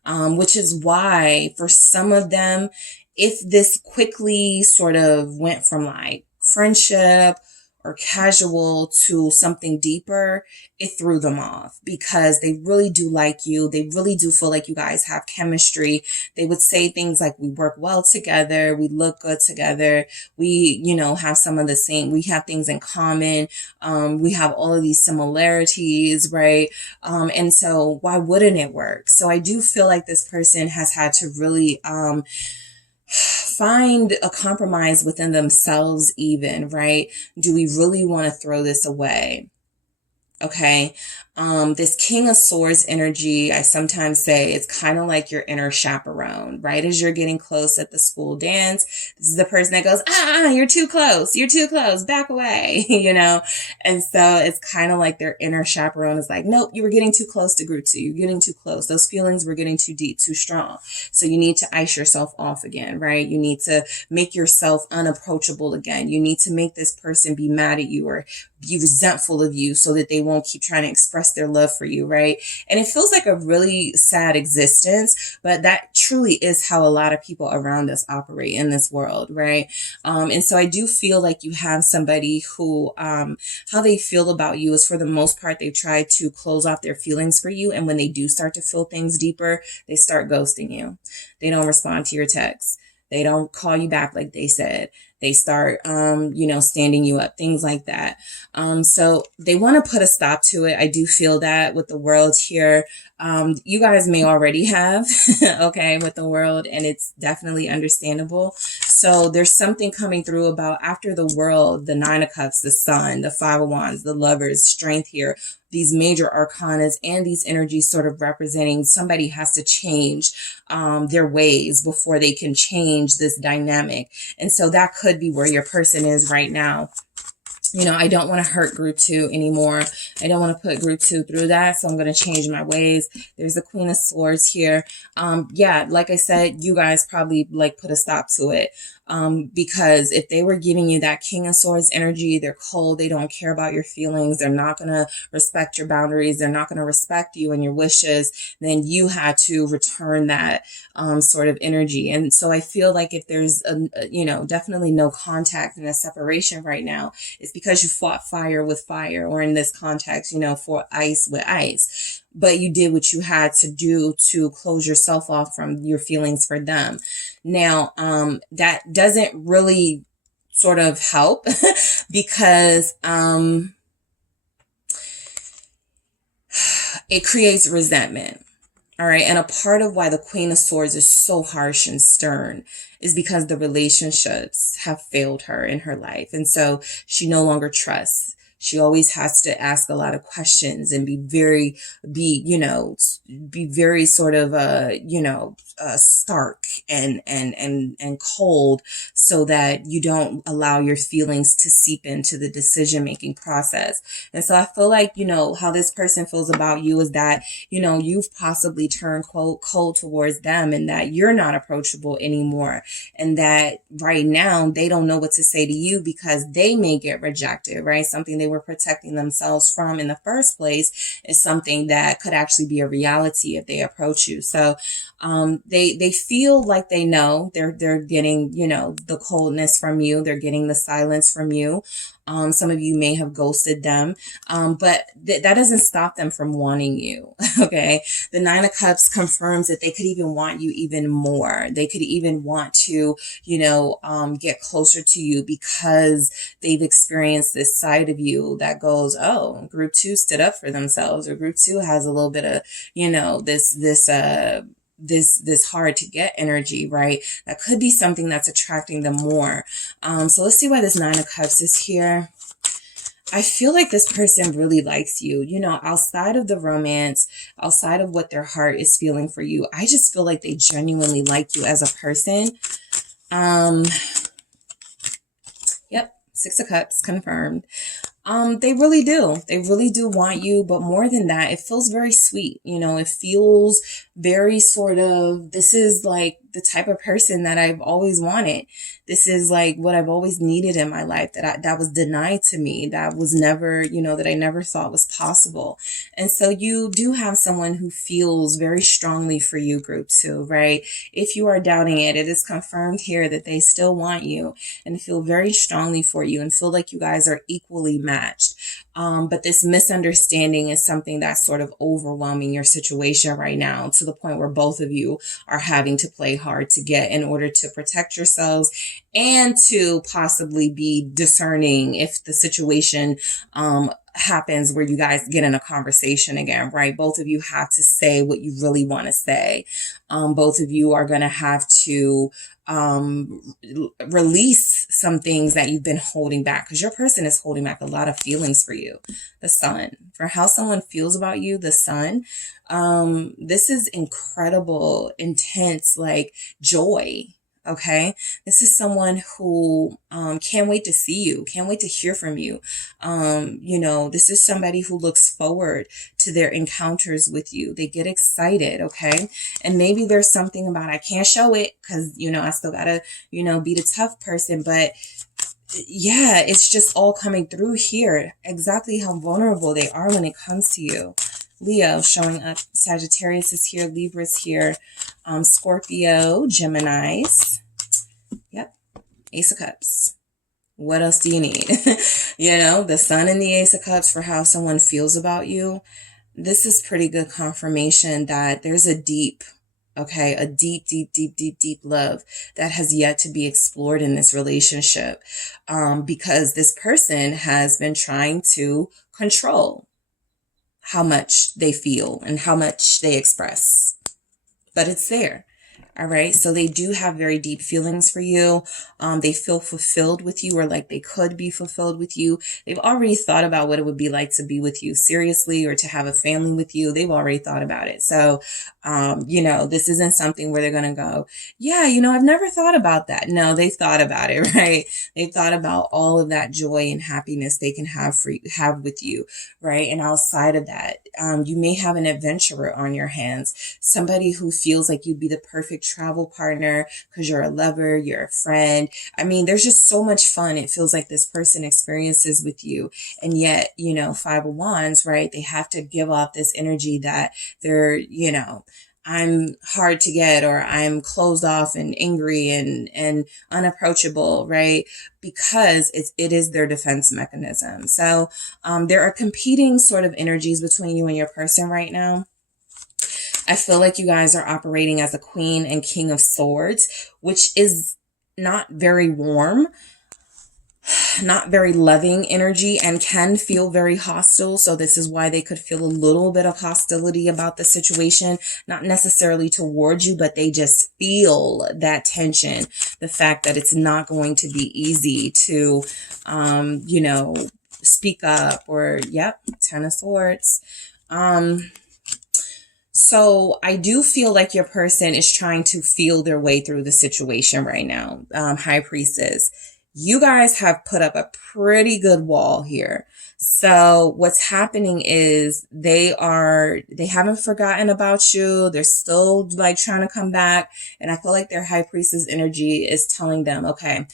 which is why for some of them, if this quickly sort of went from like friendship or casual to something deeper, it threw them off because they really do like you. They really do feel like you guys have chemistry. They would say things like, we work well together. We look good together. We, you know, have some of the same, we have things in common. We have all of these similarities, right? And so why wouldn't it work? So I do feel like this person has had to really, find a compromise within themselves even, right? Do we really want to throw this away? Okay. This King of Swords energy, I sometimes say it's kind of like your inner chaperone, right? As you're getting close at the school dance, this is the person that goes, you're too close, back away, you know? And so it's kind of like their inner chaperone is like, nope, you were getting too close to group 2. You're getting too close. Those feelings were getting too deep, too strong. So you need to ice yourself off again, right? You need to make yourself unapproachable again. You need to make this person be mad at you or be resentful of you so that they won't keep trying to express their love for you, right? And it feels like a really sad existence, but that truly is how a lot of people around us operate in this world, right? And so I do feel like you have somebody who, how they feel about you is for the most part, they've tried to close off their feelings for you. And when they do start to feel things deeper, they start ghosting you. They don't respond to your texts. They don't call you back like they said. They start, standing you up, things like that. So they want to put a stop to it. I do feel that with the world here. You guys may already have, okay, with the world, and it's definitely understandable. So there's something coming through about after the world, the Nine of Cups, the Sun, the Five of Wands, the Lovers, Strength here, these major arcanas and these energies sort of representing somebody has to change their ways before they can change this dynamic. And so that could be where your person is right now. you know, I don't want to hurt group 2 anymore. I don't want to put group 2 through that. So I'm going to change my ways. There's the Queen of Swords here. Yeah, like I said, you guys probably like put a stop to it. Because if they were giving you that King of Swords energy, they're cold. They don't care about your feelings. They're not going to respect your boundaries. They're not going to respect you and your wishes. Then you had to return that, sort of energy. And so I feel like if there's you know, definitely no contact and a separation right now, it's because you fought fire with fire, or in this context, you know, for ice with ice. But you did what you had to do to close yourself off from your feelings for them. Now, that doesn't really sort of help because it creates resentment. All right. And a part of why the Queen of Swords is so harsh and stern is because the relationships have failed her in her life. And so she no longer trusts. She always has to ask a lot of questions and be very sort of, stark and cold, so that you don't allow your feelings to seep into the decision-making process. And so I feel like, you know, how this person feels about you is that, you know, you've possibly turned cold towards them, and that you're not approachable anymore. And that right now they don't know what to say to you because they may get rejected, right? Something they were protecting themselves from in the first place is something that could actually be a reality if they approach you. So they feel like they know they're getting, you know, the coldness from you. They're getting the silence from you. Some of you may have ghosted them, but that doesn't stop them from wanting you. Okay. The Nine of Cups confirms that they could even want you even more. They could even want to, you know, get closer to you because they've experienced this side of you that goes, oh, group 2 stood up for themselves, or group 2 has a little bit of, you know, this hard to get energy, right? That could be something that's attracting them more. So let's see why this Nine of Cups is here. I feel like this person really likes you, you know, outside of the romance, outside of what their heart is feeling for you. I just feel like they genuinely like you as a person. Yep. Six of Cups confirmed. They really do. They really do want you. But more than that, it feels very sweet. You know, it feels very sort of, this is like the type of person that I've always wanted. This is like what I've always needed in my life, that was denied to me, that was never, you know, that I never thought was possible. And so you do have someone who feels very strongly for you, group 2, right? If you are doubting it, it is confirmed here that they still want you and feel very strongly for you and feel like you guys are equally matched. But this misunderstanding is something that's sort of overwhelming your situation right now, to the point where both of you are having to play hard to get in order to protect yourselves and to possibly be discerning if the situation happens where you guys get in a conversation again, right? Both of you have to say what you really want to say. Both of you are going to have to release some things that you've been holding back, because your person is holding back a lot of feelings for you. The Sun, for how someone feels about you, the Sun, this is incredible, intense, like joy. Okay. This is someone who, can't wait to see you, can't wait to hear from you. You know, this is somebody who looks forward to their encounters with you. They get excited. Okay. And maybe there's something about, I can't show it because, you know, I still gotta, you know, be the tough person, but yeah, it's just all coming through here. Exactly how vulnerable they are when it comes to you. Leo showing up. Sagittarius is here. Libra is here. Scorpio, Geminis. Yep. Ace of Cups. What else do you need? You know, the Sun and the Ace of Cups for how someone feels about you. This is pretty good confirmation that there's a deep, okay, a deep, deep, deep, deep, deep love that has yet to be explored in this relationship. Because this person has been trying to control how much they feel and how much they express, but it's there. All right. So they do have very deep feelings for you. They feel fulfilled with you, or like they could be fulfilled with you. They've already thought about what it would be like to be with you seriously, or to have a family with you. They've already thought about it. So, You know, this isn't something where they're going to go, yeah, you know, I've never thought about that. No, they've thought about it, right? They've thought about all of that joy and happiness they can have with you, right? And outside of that, you may have an adventurer on your hands, somebody who feels like you'd be the perfect travel partner because you're a lover, you're a friend. I mean, there's just so much fun it feels like this person experiences with you. And yet, you know, Five of Wands, right? They have to give off this energy that they're, you know, I'm hard to get, or I'm closed off and angry and unapproachable, right? Because it is their defense mechanism. So there are competing sort of energies between you and your person right now. I feel like you guys are operating as a Queen and King of Swords, which is not very warm, not very loving energy, and can feel very hostile. So this is why they could feel a little bit of hostility about the situation, not necessarily towards you, but they just feel that tension. The fact that it's not going to be easy to, you know, speak up, or, yep, Ten of Swords. So I do feel like your person is trying to feel their way through the situation right now. High Priestess, you guys have put up a pretty good wall here. So what's happening is they haven't forgotten about you. They're still like trying to come back. And I feel like their High Priestess energy is telling them, okay,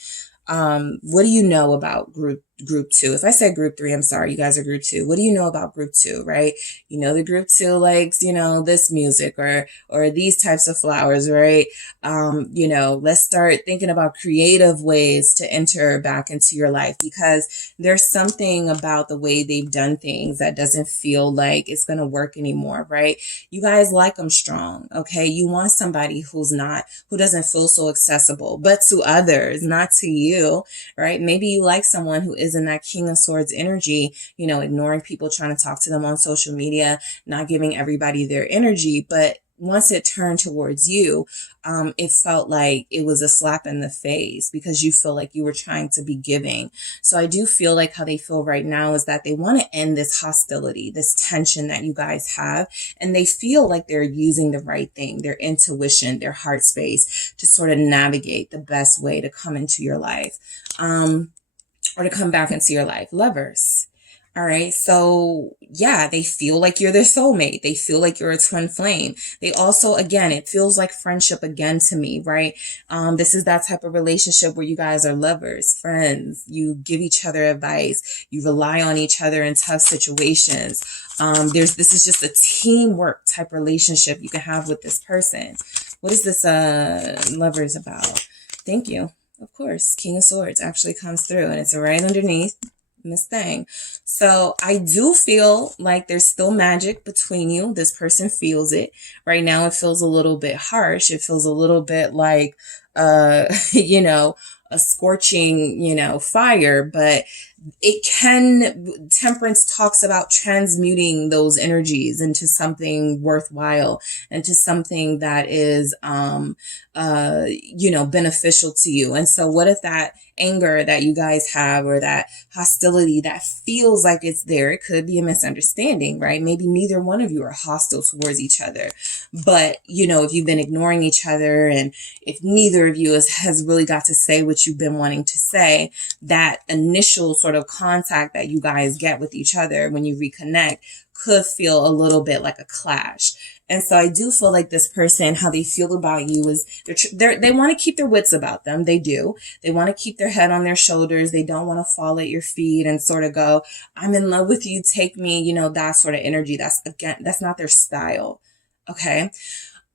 what do you know about group 2? If I said group 3, I'm sorry, you guys are group 2. What do you know about group 2, right? You know, the group 2 likes, you know, this music or these types of flowers, right? You know, let's start thinking about creative ways to enter back into your life, because there's something about the way they've done things that doesn't feel like it's going to work anymore, right? You guys like them strong, okay? You want somebody who doesn't feel so accessible, but to others, not to you, right? Maybe you like someone who is in that King of Swords energy, you know, ignoring people trying to talk to them on social media, not giving everybody their energy. But once it turned towards you, it felt like it was a slap in the face, because you feel like you were trying to be giving. So I do feel like how they feel right now is that they want to end this hostility, this tension that you guys have. And they feel like they're using the right thing, their intuition, their heart space, to sort of navigate the best way to come into your life. Or to come back into your life. Lovers. All right. So yeah, they feel like you're their soulmate. They feel like you're a twin flame. They also, again, it feels like friendship again to me, right? This is that type of relationship where you guys are lovers, friends. You give each other advice. You rely on each other in tough situations. This is just a teamwork type relationship you can have with this person. What is this, lovers about? Thank you. Of course, King of Swords actually comes through, and it's right underneath this thing. So I do feel like there's still magic between you. This person feels it. Right now it feels a little bit harsh. It feels a little bit like, you know, a scorching, you know, fire, but Temperance talks about transmuting those energies into something worthwhile, into something that is, you know, beneficial to you. And so what if that anger that you guys have, or that hostility that feels like it's there, it could be a misunderstanding, right? Maybe neither one of you are hostile towards each other, but, you know, if you've been ignoring each other, and if neither of you has really got to say what you've been wanting to say, that initial sort of contact that you guys get with each other when you reconnect could feel a little bit like a clash. And so I do feel like this person, how they feel about you is they want to keep their wits about them. They do. They want to keep their head on their shoulders. They don't want to fall at your feet and sort of go, I'm in love with you, take me, you know, that sort of energy. That's not their style. Okay.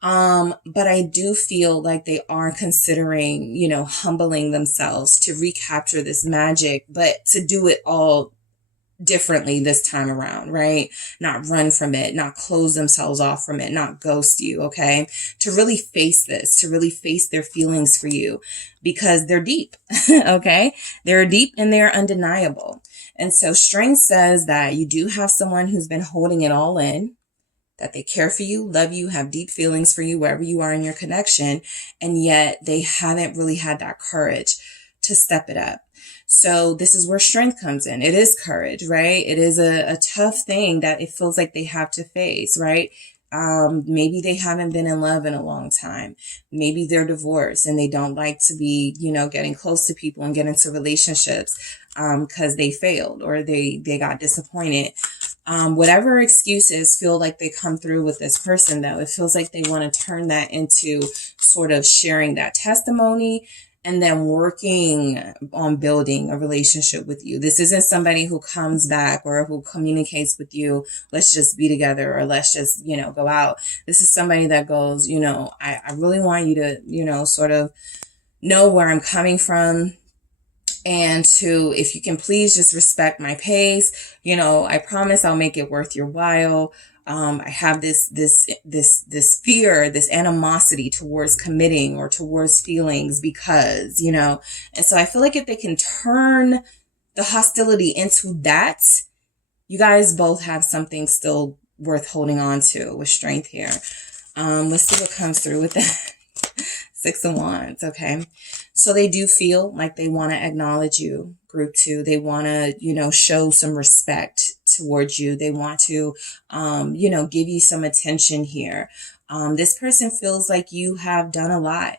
But I do feel like they are considering, you know, humbling themselves to recapture this magic, but to do it all differently this time around, right? Not run from it, not close themselves off from it, not ghost you, okay? To really face this, to really face their feelings for you, because they're deep, okay? They're deep and they're undeniable. And so Strength says that you do have someone who's been holding it all in, that they care for you, love you, have deep feelings for you wherever you are in your connection, and yet they haven't really had that courage to step it up. So this is where Strength comes in. It is courage, right? It is a tough thing that it feels like they have to face, right? Maybe they haven't been in love in a long time. Maybe they're divorced and they don't like to be, getting close to people and get into relationships because they failed or they got disappointed. Whatever excuses feel like they come through with this person, though, it feels like they want to turn that into sort of sharing that testimony and then working on building a relationship with you. This isn't somebody who comes back or who communicates with you, let's just be together or let's just, go out. This is somebody that goes, I really want you to, sort of know where I'm coming from. And to, if you can please just respect my pace, I promise I'll make it worth your while. I have this fear, this animosity towards committing or towards feelings because, and so I feel like if they can turn the hostility into that, you guys both have something still worth holding on to with strength here. Let's see what comes through with that. Six of Wands. Okay. So they do feel like they want to acknowledge you, group 2. They want to, show some respect towards you. They want to, give you some attention here. This person feels like you have done a lot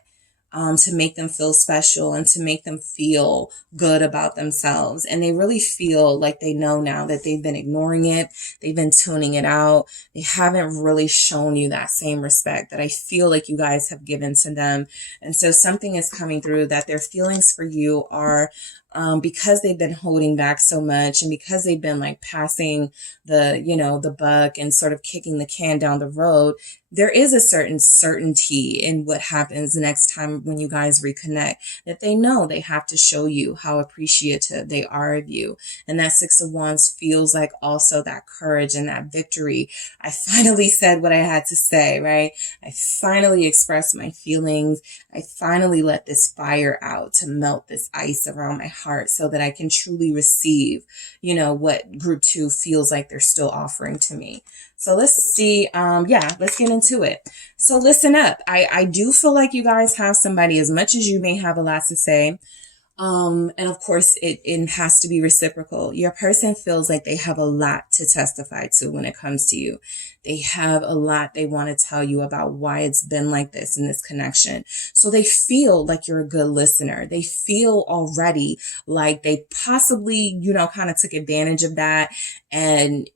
to make them feel special and to make them feel good about themselves. And they really feel like they know now that they've been ignoring it. They've been tuning it out. They haven't really shown you that same respect that I feel like you guys have given to them. And so something is coming through that their feelings for you are because they've been holding back so much and because they've been like passing the buck and sort of kicking the can down the road, there is a certain certainty in what happens next time when you guys reconnect, that they know they have to show you how appreciative they are of you. And that Six of Wands feels like also that courage and that victory. I finally said what I had to say, right? I finally expressed my feelings. I finally let this fire out to melt this ice around my heart so that I can truly receive, what group 2 feels like they're still offering to me. So let's see. Let's get into it. So listen up. I do feel like you guys have somebody, as much as you may have a lot to say. And of course it has to be reciprocal. Your person feels like they have a lot to testify to when it comes to you. They have a lot they want to tell you about why it's been like this in this connection. So they feel like you're a good listener. They feel already like they possibly, kind of took advantage of that. And,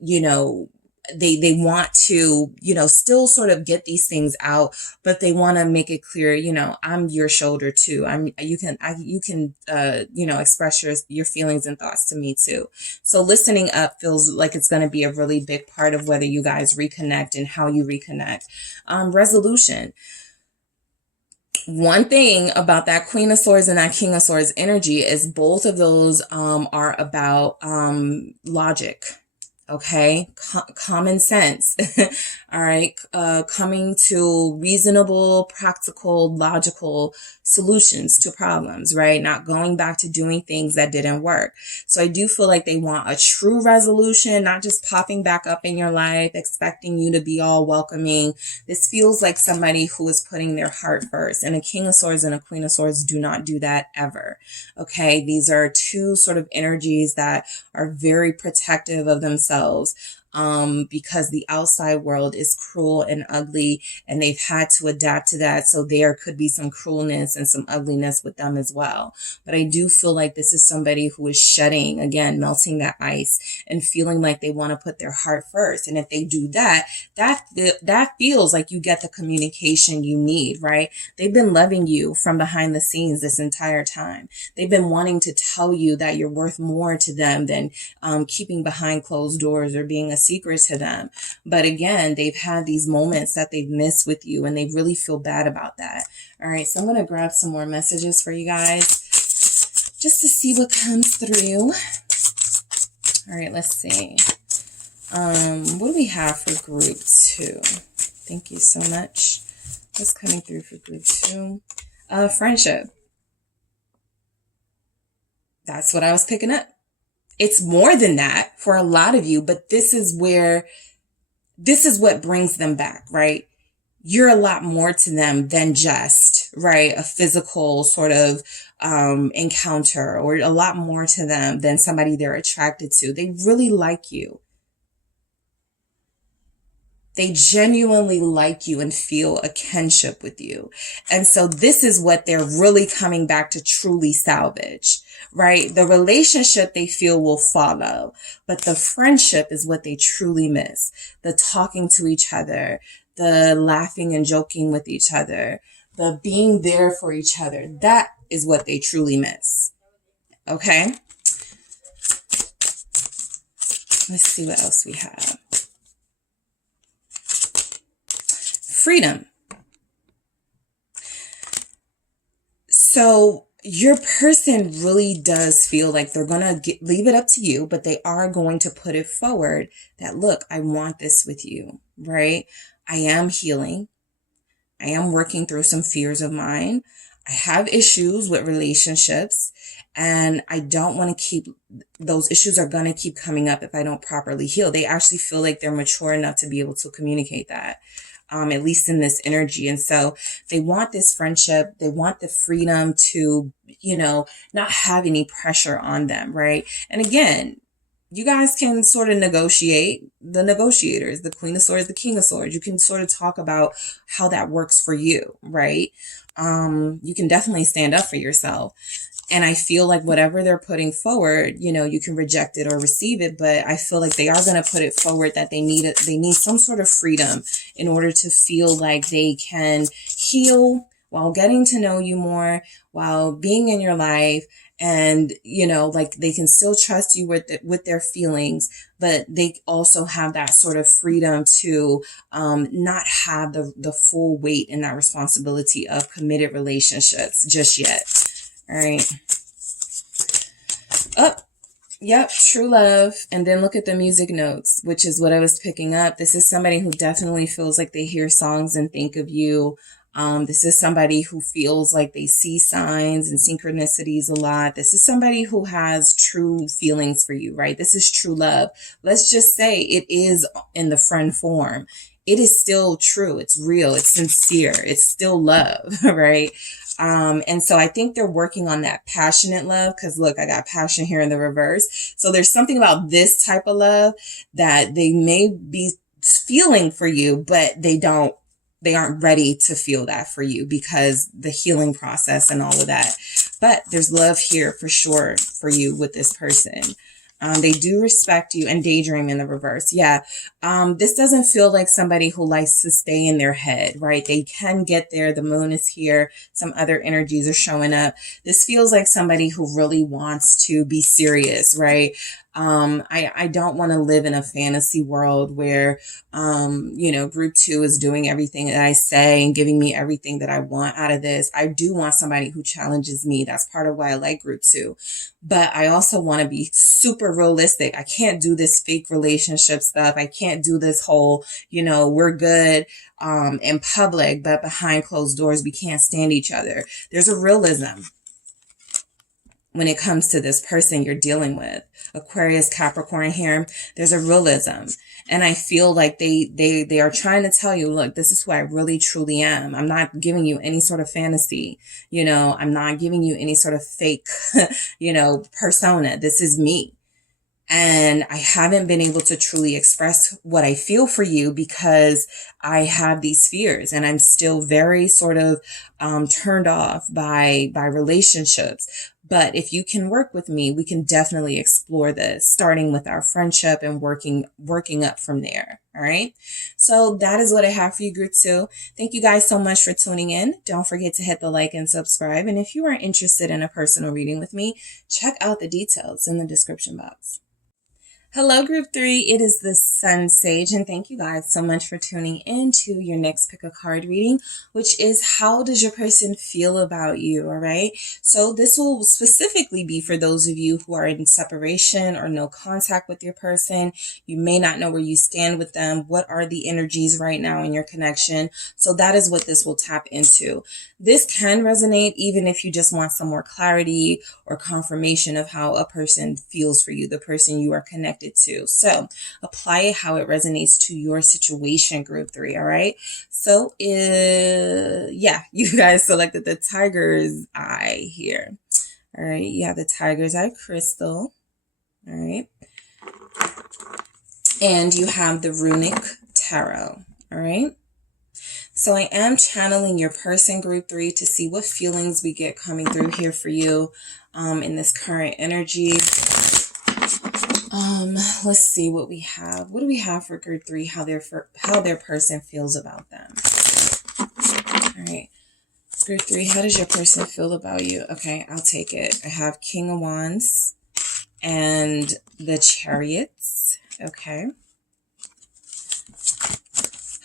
they want to, still sort of get these things out, but they want to make it clear, I'm your shoulder too. You can express your feelings and thoughts to me too. So listening up feels like it's going to be a really big part of whether you guys reconnect and how you reconnect. Resolution. One thing about that Queen of Swords and that King of Swords energy is both of those are about logic. Okay. Common sense. All right. Coming to reasonable, practical, logical solutions to problems, right? Not going back to doing things that didn't work. So I do feel like they want a true resolution, not just popping back up in your life, expecting you to be all welcoming. This feels like somebody who is putting their heart first. And a King of Swords and a Queen of Swords do not do that ever. Okay. These are two sort of energies that are very protective of themselves. Because the outside world is cruel and ugly and they've had to adapt to that. So there could be some cruelness and some ugliness with them as well. But I do feel like this is somebody who is shedding, again, melting that ice and feeling like they want to put their heart first. And if they do that, that feels like you get the communication you need, right? They've been loving you from behind the scenes this entire time. They've been wanting to tell you that you're worth more to them than keeping behind closed doors or being a secret to them. But again, they've had these moments that they've missed with you and they really feel bad about that. All right, so I'm going to grab some more messages for you guys just to see what comes through. All right, let's see. What do we have for group 2? Thank you so much. What's coming through for group 2? Friendship. That's what I was picking up. It's more than that for a lot of you, but this is what brings them back, right? You're a lot more to them than just, right, a physical sort of encounter, or a lot more to them than somebody they're attracted to. They really like you. They genuinely like you and feel a kinship with you. And so this is what they're really coming back to truly salvage, right? The relationship they feel will follow, but the friendship is what they truly miss. The talking to each other, the laughing and joking with each other, the being there for each other. That is what they truly miss. Okay? Let's see what else we have. Freedom. So your person really does feel like they're going to leave it up to you, but they are going to put it forward that, look, I want this with you, right? I am healing. I am working through some fears of mine. I have issues with relationships, and I don't want to keep, those issues are going to keep coming up if I don't properly heal. They actually feel like they're mature enough to be able to communicate that. At least in this energy. And so they want this friendship. They want the freedom to, not have any pressure on them, right? And again, you guys can sort of negotiate, the negotiators, the Queen of Swords, the King of Swords. You can sort of talk about how that works for you, right? You can definitely stand up for yourself. And I feel like whatever they're putting forward, you can reject it or receive it, but I feel like they are going to put it forward that they need some sort of freedom in order to feel like they can heal while getting to know you more, while being in your life. And, like they can still trust you with their feelings, but they also have that sort of freedom to not have the full weight and that responsibility of committed relationships just yet. All right. Oh, yep. True love. And then look at the music notes, which is what I was picking up. This is somebody who definitely feels like they hear songs and think of you. This is somebody who feels like they see signs and synchronicities a lot. This is somebody who has true feelings for you, right? This is true love. Let's just say it is in the friend form. It is still true. It's real. It's sincere. It's still love, right? And so I think they're working on that passionate love, because look, I got passion here in the reverse. So there's something about this type of love that they may be feeling for you, but they aren't ready to feel that for you because the healing process and all of that. But there's love here for sure for you with this person. They do respect you. And daydream in the reverse. Yeah. This doesn't feel like somebody who likes to stay in their head, right? They can get there. The moon is here. Some other energies are showing up. This feels like somebody who really wants to be serious, right? I don't want to live in a fantasy world where, group 2 is doing everything that I say and giving me everything that I want out of this. I do want somebody who challenges me. That's part of why I like group 2. But I also want to be super realistic. I can't do this fake relationship stuff. I can't do this whole, we're good, in public, but behind closed doors, we can't stand each other. There's a realism when it comes to this person you're dealing with. Aquarius, Capricorn here, there's a realism. And I feel like they are trying to tell you, look, this is who I really truly am. I'm not giving you any sort of fantasy. I'm not giving you any sort of fake, persona. This is me. And I haven't been able to truly express what I feel for you because I have these fears, and I'm still very sort of turned off by relationships. But if you can work with me, we can definitely explore this, starting with our friendship and working up from there. All right. So that is what I have for you, group 2. Thank you guys so much for tuning in. Don't forget to hit the like and subscribe. And if you are interested in a personal reading with me, check out the details in the description box. Hello, group 3. It is the SunSage, and thank you guys so much for tuning in to your next pick a card reading, which is how does your person feel about you? All right. So this will specifically be for those of you who are in separation or no contact with your person. You may not know where you stand with them. What are the energies right now in your connection? So that is what this will tap into. This can resonate even if you just want some more clarity or confirmation of how a person feels for you, the person you are connected to. So apply it how it resonates to your situation, group 3. All right. So you guys selected the tiger's eye here. All right. You have the tiger's eye crystal. All right. And you have the runic Tarot. All right. So I am channeling your person, group 3, to see what feelings we get coming through here for you in this current energy. Let's see what we have. What do we have for group 3? How their person feels about them. All right. Group 3, how does your person feel about you? Okay, I'll take it. I have King of Wands and the Chariots. Okay.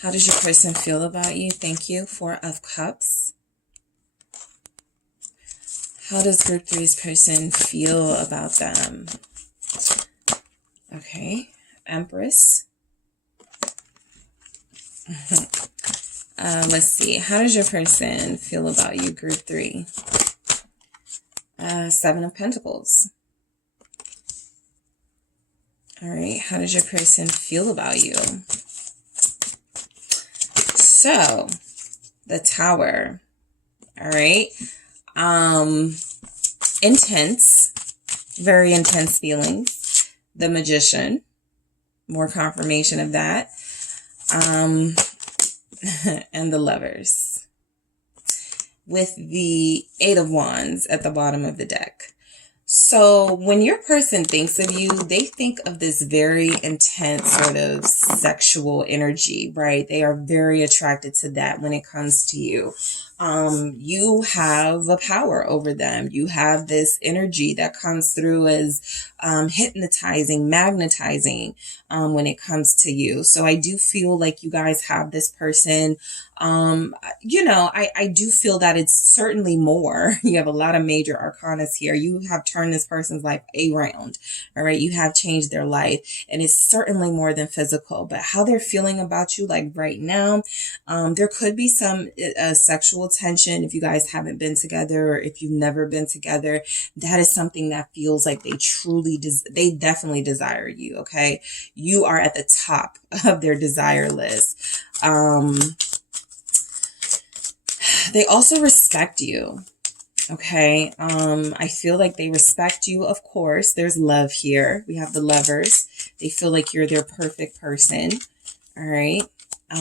How does your person feel about you? Thank you. 4 of Cups. How does group 3's person feel about them? Okay. Empress. Let's see. How does your person feel about you, group 3? 7 of Pentacles. All right. How does your person feel about you? So, the Tower. All right. Intense. Very intense feelings. The Magician. More confirmation of that. And the Lovers, with the 8 of Wands at the bottom of the deck. So when your person thinks of you, they think of this very intense sort of sexual energy, right? They are very attracted to that when it comes to you. You have a power over them. You have this energy that comes through as hypnotizing, magnetizing when it comes to you. So I do feel like you guys have this person. You know, I do feel that it's certainly more. You have a lot of major arcanas here. You have turned this person's life around. All right. You have changed their life, and it's certainly more than physical, but how they're feeling about you, like right now, there could be some sexual tension if you guys haven't been together, or if you've never been together. That is something that feels like they truly, they definitely desire you. Okay. You are at the top of their desire list. They also respect you. Okay. I feel like they respect you. Of course, there's love here. We have the Lovers. They feel like you're their perfect person. All right.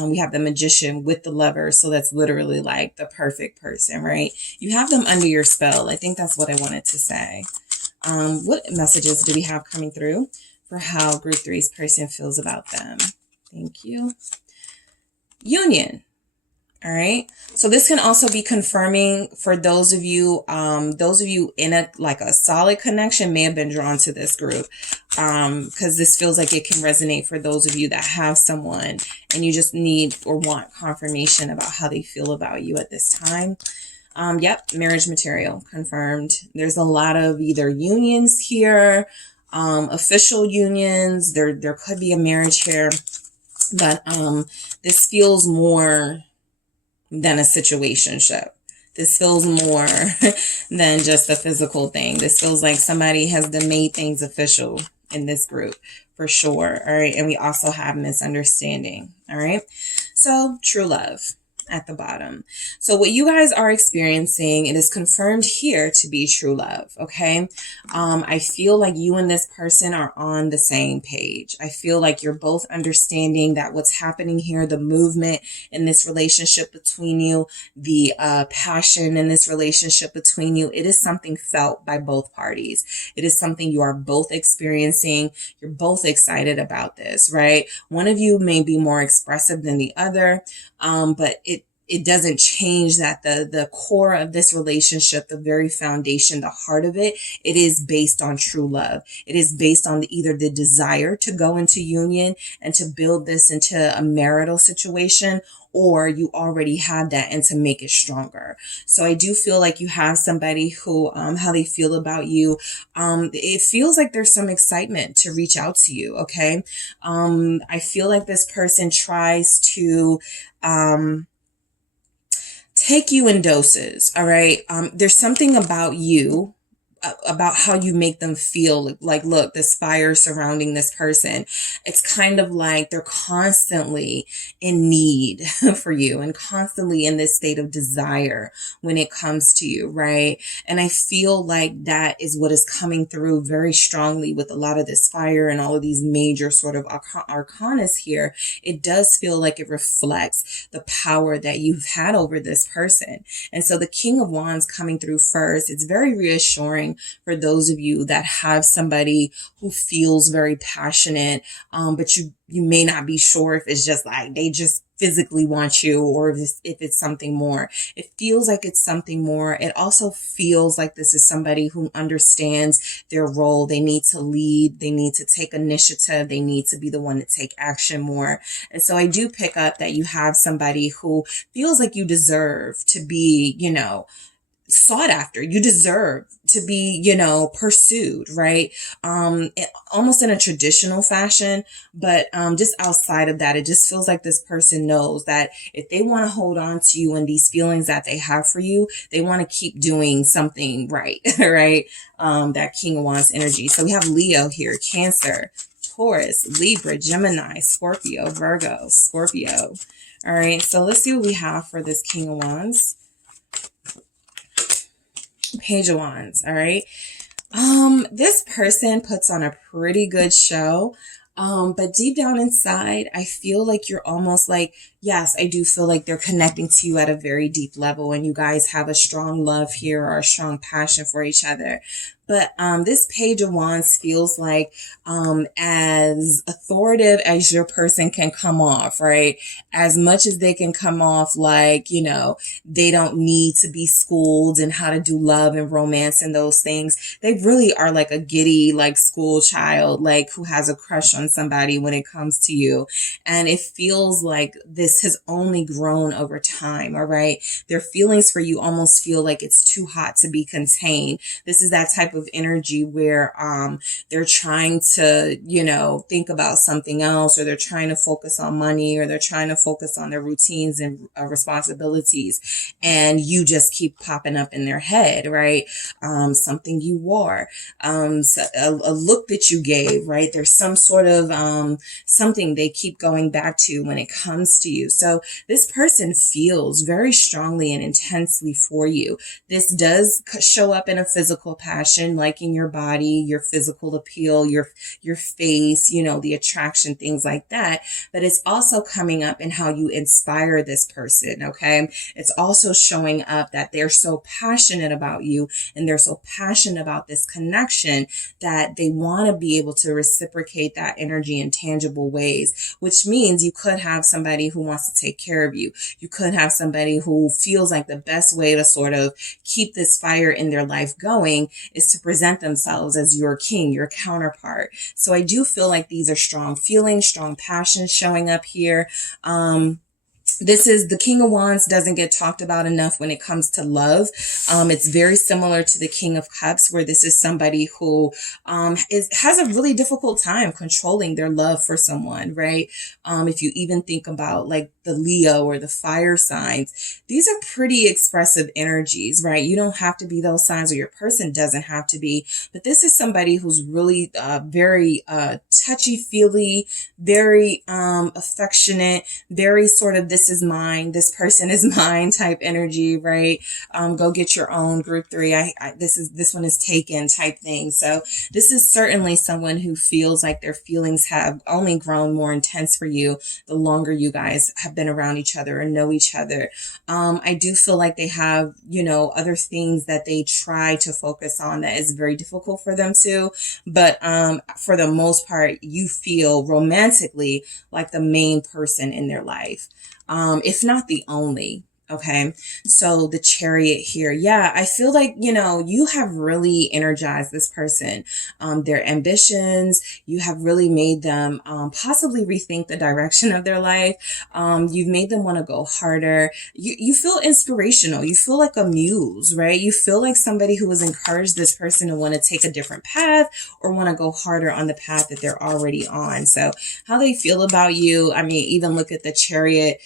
We have the Magician with the Lovers. So that's literally like the perfect person, right? You have them under your spell. I think that's what I wanted to say. What messages do we have coming through for how group 3's person feels about them? Thank you. Union. All right. So this can also be confirming for those of you in a solid connection may have been drawn to this group. Because this feels like it can resonate for those of you that have someone and you just need or want confirmation about how they feel about you at this time. Yep. Marriage material confirmed. There's a lot of either unions here, official unions. There could be a marriage here, but, this feels more than a situationship. This feels more than just a physical thing. This feels like somebody has made things official in this group for sure. All right. And we also have misunderstanding. All right. So true love at the bottom. So what you guys are experiencing, it is confirmed here to be true love. Okay. I feel like you and this person are on the same page. I feel like you're both understanding that what's happening here, the movement in this relationship between you, the passion in this relationship between you, it is something felt by both parties. It is something you are both experiencing. You're both excited about this, right? One of you may be more expressive than the other, but it doesn't change that the core of this relationship, the very foundation, the heart of it, it is based on true love. It is based on either the desire to go into union and to build this into a marital situation, or you already have that and to make it stronger. So I do feel like you have somebody who, how they feel about you. It feels like there's some excitement to reach out to you. Okay. I feel like this person tries to, take you in doses. All right. There's something about you about how you make them feel. Like, look, this fire surrounding this person, it's kind of like they're constantly in need for you and constantly in this state of desire when it comes to you, right? And I feel like that is what is coming through very strongly with a lot of this fire and all of these major sort of arcanas here. It does feel like it reflects the power that you've had over this person. And so the King of Wands coming through first, it's very reassuring for those of you that have somebody who feels very passionate, but you may not be sure if it's just like they just physically want you or if it's something more. It feels like it's something more. It also feels like this is somebody who understands their role. They need to lead. They need to take initiative. They need to be the one to take action more. And so I do pick up that you have somebody who feels like you deserve to be, sought after. You deserve to be, pursued, right? Almost in a traditional fashion, but just outside of that, it just feels like this person knows that if they want to hold on to you and these feelings that they have for you, they want to keep doing something right, right? That King of Wands energy. So we have Leo here, Cancer, Taurus, Libra, Gemini, Scorpio, Virgo, Scorpio. All right, so let's see what we have for this King of Wands. Page of Wands. All right. This person puts on a pretty good show. But deep down inside, I feel like you're almost like, yes, I do feel like they're connecting to you at a very deep level and you guys have a strong love here or a strong passion for each other. But this Page of Wands feels like as authoritative as your person can come off, right? As much as they can come off like, they don't need to be schooled in how to do love and romance and those things. They really are like a giddy, like school child, like who has a crush on somebody when it comes to you. And it feels like this has only grown over time, all right? Their feelings for you almost feel like it's too hot to be contained. This is that type of energy where they're trying to, think about something else, or they're trying to focus on money, or they're trying to focus on their routines and responsibilities. And you just keep popping up in their head, right? Something you wore, so a look that you gave, right? There's some sort of something they keep going back to when it comes to you. So this person feels very strongly and intensely for you. This does show up in a physical passion, liking your body, your physical appeal, your face, the attraction, things like that. But it's also coming up in how you inspire this person, okay? It's also showing up that they're so passionate about you and they're so passionate about this connection that they want to be able to reciprocate that energy in tangible ways, which means you could have somebody who wants to take care of you. You could have somebody who feels like the best way to sort of keep this fire in their life going is to present themselves as your king, your counterpart. So I do feel like these are strong feelings, strong passions showing up here. This is the King of Wands doesn't get talked about enough when it comes to love. It's very similar to the King of Cups, where this is somebody who has a really difficult time controlling their love for someone, right? If you even think about like the Leo or the fire signs, these are pretty expressive energies, right? You don't have to be those signs, or your person doesn't have to be. But this is somebody who's really very touchy-feely, very affectionate, very sort of this is mine, this person is mine type energy, right? Go get your own group 3. This one is taken type thing. So this is certainly someone who feels like their feelings have only grown more intense for you the longer you guys have been around each other and know each other. I do feel like they have, other things that they try to focus on that is very difficult for them to, but for the most part, you feel romantically like the main person in their life. If not the only. Okay. So the Chariot here. Yeah. I feel like, you have really energized this person, their ambitions. You have really made them, possibly rethink the direction of their life. You've made them want to go harder. You feel inspirational. You feel like a muse, right? You feel like somebody who has encouraged this person to want to take a different path or want to go harder on the path that they're already on. So how they feel about you. I mean, even look at the Chariot,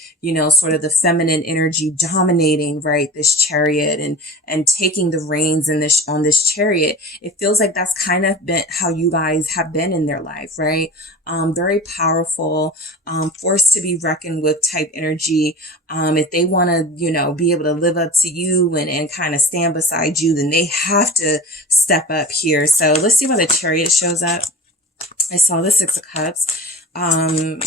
sort of the feminine energy energy dominating, right, this chariot and taking the reins in this on this chariot. It feels like that's kind of been how you guys have been in their life, right? Very powerful, force to be reckoned with type energy. If they want to, you know, be able to live up to you and kind of stand beside you, then they have to step up here. So let's see why the chariot shows up. I saw the Six of Cups.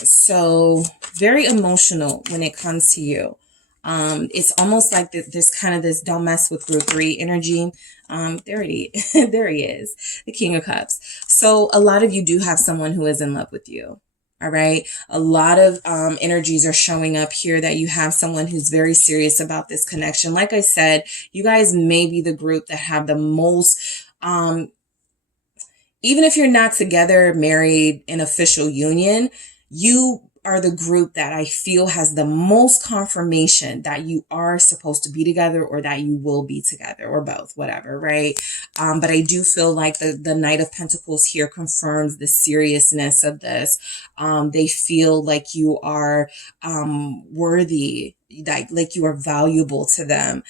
So very emotional when it comes to you. It's almost like there's kind of this don't mess with group 3 energy. There he is, the King of Cups. So a lot of you do have someone who is in love with you. All right. A lot of energies are showing up here that you have someone who's very serious about this connection. Like I said, you guys may be the group that have the most, even if you're not together, married, in official union, you are the group that I feel has the most confirmation that you are supposed to be together or that you will be together or both, whatever, right? But I do feel like the Knight of Pentacles here confirms the seriousness of this. They feel like you are worthy, like you are valuable to them.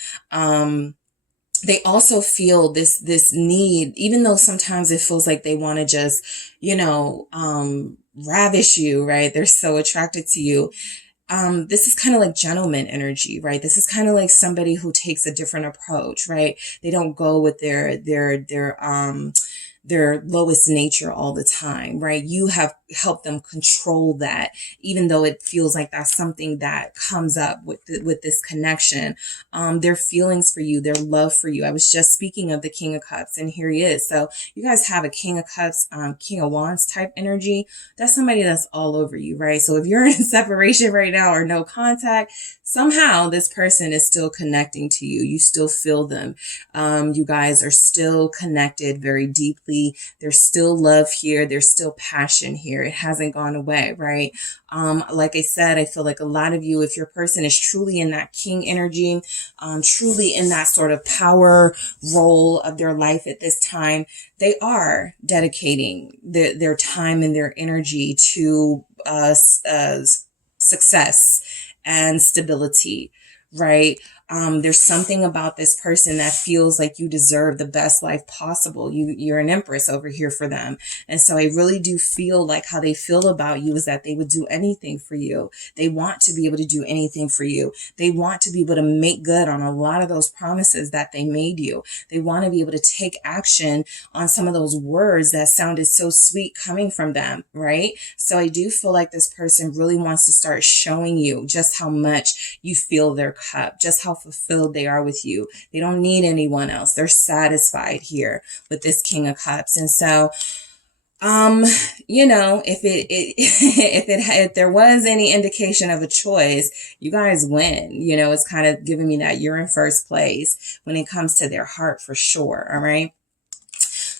They also feel this need, even though sometimes it feels like they want to just, you know, ravish you, right? They're so attracted to you. This is kind of like gentleman energy, right? This is kind of like somebody who takes a different approach, right? They don't go with their lowest nature all the time, right? You have helped them control that, even though it feels like that's something that comes up with this connection. Their feelings for you, their love for you. I was just speaking of the King of Cups, and here he is. So you guys have a King of Cups, King of Wands type energy. That's somebody that's all over you, right? So if you're in separation right now or no contact, somehow this person is still connecting to you. You still feel them. You guys are still connected very deeply. There's still love here. There's still passion here. It hasn't gone away, right? Like I said, I feel like a lot of you, if your person is truly in that king energy, truly in that sort of power role of their life at this time, they are dedicating their time and their energy to success and stability, right? There's something about this person that feels like you deserve the best life possible. You're an empress over here for them. And so I really do feel like how they feel about you is that they would do anything for you. They want to be able to do anything for you. They want to be able to make good on a lot of those promises that they made you. They want to be able to take action on some of those words that sounded so sweet coming from them, right? So I do feel like this person really wants to start showing you just how much you feel their cup, just how fulfilled they are with you. They don't need anyone else. They're satisfied here with this King of Cups. And so, you know, if there was any indication of a choice, you guys win. You know, it's kind of giving me that you're in first place when it comes to their heart for sure. All right.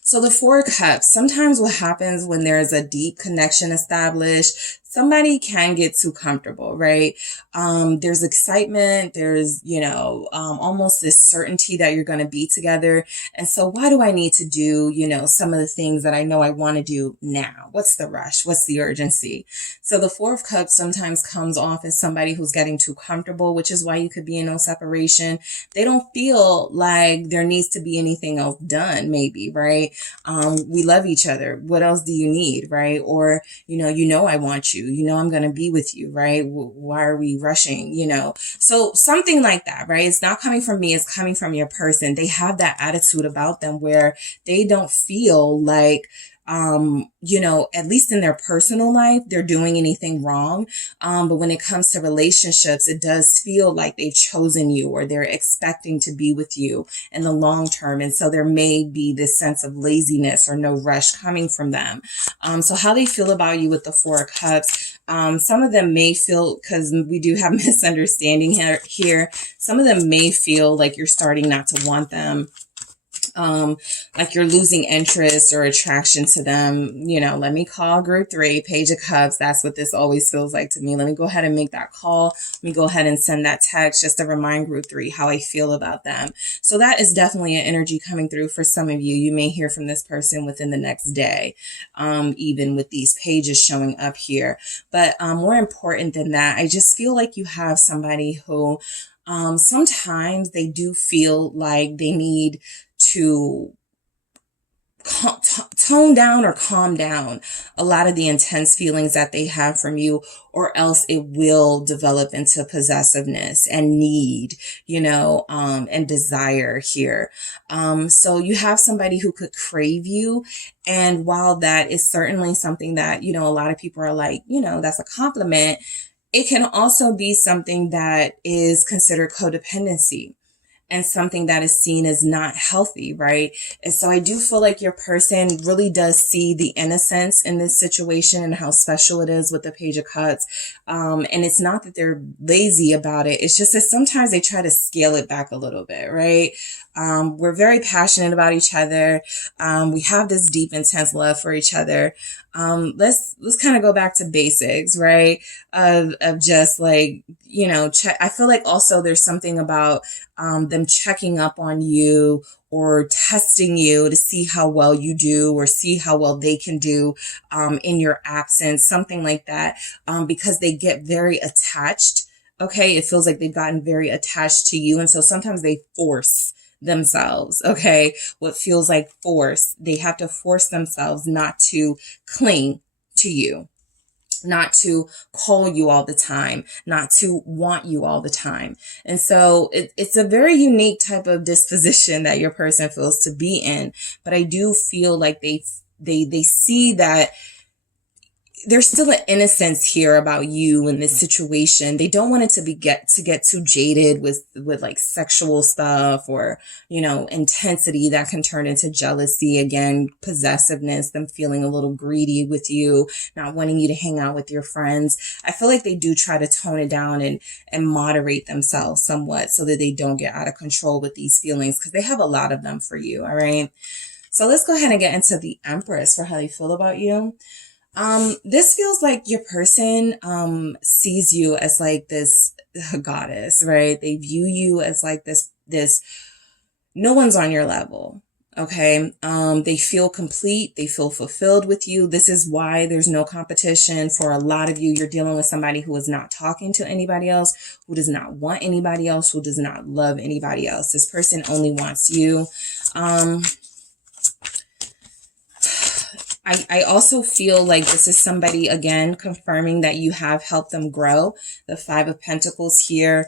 So the Four of Cups, sometimes what happens when there's a deep connection established, somebody can get too comfortable, right? There's excitement. There's, you know, almost this certainty that you're going to be together. And so why do I need to do, you know, some of the things that I know I want to do now? What's the rush? What's the urgency? So the Four of Cups sometimes comes off as somebody who's getting too comfortable, which is why you could be in no separation. They don't feel like there needs to be anything else done, maybe, right? We love each other. What else do you need, right? Or, you know, I want you. You know, I'm going to be with you, right? Why are we rushing, you know? So something like that, right? It's not coming from me. It's coming from your person. They have that attitude about them where they don't feel like, you know, at least in their personal life, they're doing anything wrong. But when it comes to relationships, it does feel like they've chosen you or they're expecting to be with you in the long term. And so there may be this sense of laziness or no rush coming from them. So how they feel about you with the Four of Cups, some of them may feel, because we do have misunderstanding here, some of them may feel like you're starting not to want them. Like you're losing interest or attraction to them. You know, let me call group 3, Page of Cups. That's what this always feels like to me. Let me go ahead and make that call. Let me go ahead and send that text just to remind group 3 how I feel about them. So that is definitely an energy coming through for some of you. You may hear from this person within the next day, even with these pages showing up here. But more important than that, I just feel like you have somebody who sometimes they do feel like they need to tone down or calm down a lot of the intense feelings that they have from you, or else it will develop into possessiveness and need, and desire here. So you have somebody who could crave you. And while that is certainly something that, a lot of people are like, that's a compliment, it can also be something that is considered codependency and something that is seen as not healthy, right? And so I do feel like your person really does see the innocence in this situation and how special it is with the Page of Cups. And it's not that they're lazy about it. It's just that sometimes they try to scale it back a little bit, right? We're very passionate about each other. We have this deep, intense love for each other. Let's kind of go back to basics, right? Of just like, I feel like also there's something about, them checking up on you or testing you to see how well you do or see how well they can do, in your absence, something like that. Because they get very attached. Okay. It feels like they've gotten very attached to you. And so sometimes they force themselves. Okay. What feels like force. They have to force themselves not to cling to you, not to call you all the time, not to want you all the time. And so it's a very unique type of disposition that your person feels to be in. But I do feel like they see that there's still an innocence here about you in this situation. They don't want it to get too jaded with like sexual stuff or, intensity that can turn into jealousy. Again, possessiveness, them feeling a little greedy with you, not wanting you to hang out with your friends. I feel like they do try to tone it down and moderate themselves somewhat so that they don't get out of control with these feelings, because they have a lot of them for you. All right. So let's go ahead and get into the Empress for how they feel about you. This feels like your person, sees you as like this goddess, right? They view you as like this, no one's on your level. Okay. They feel complete. They feel fulfilled with you. This is why there's no competition for a lot of you. You're dealing with somebody who is not talking to anybody else, who does not want anybody else, who does not love anybody else. This person only wants you. I also feel like this is somebody, again, confirming that you have helped them grow. The Five of Pentacles here.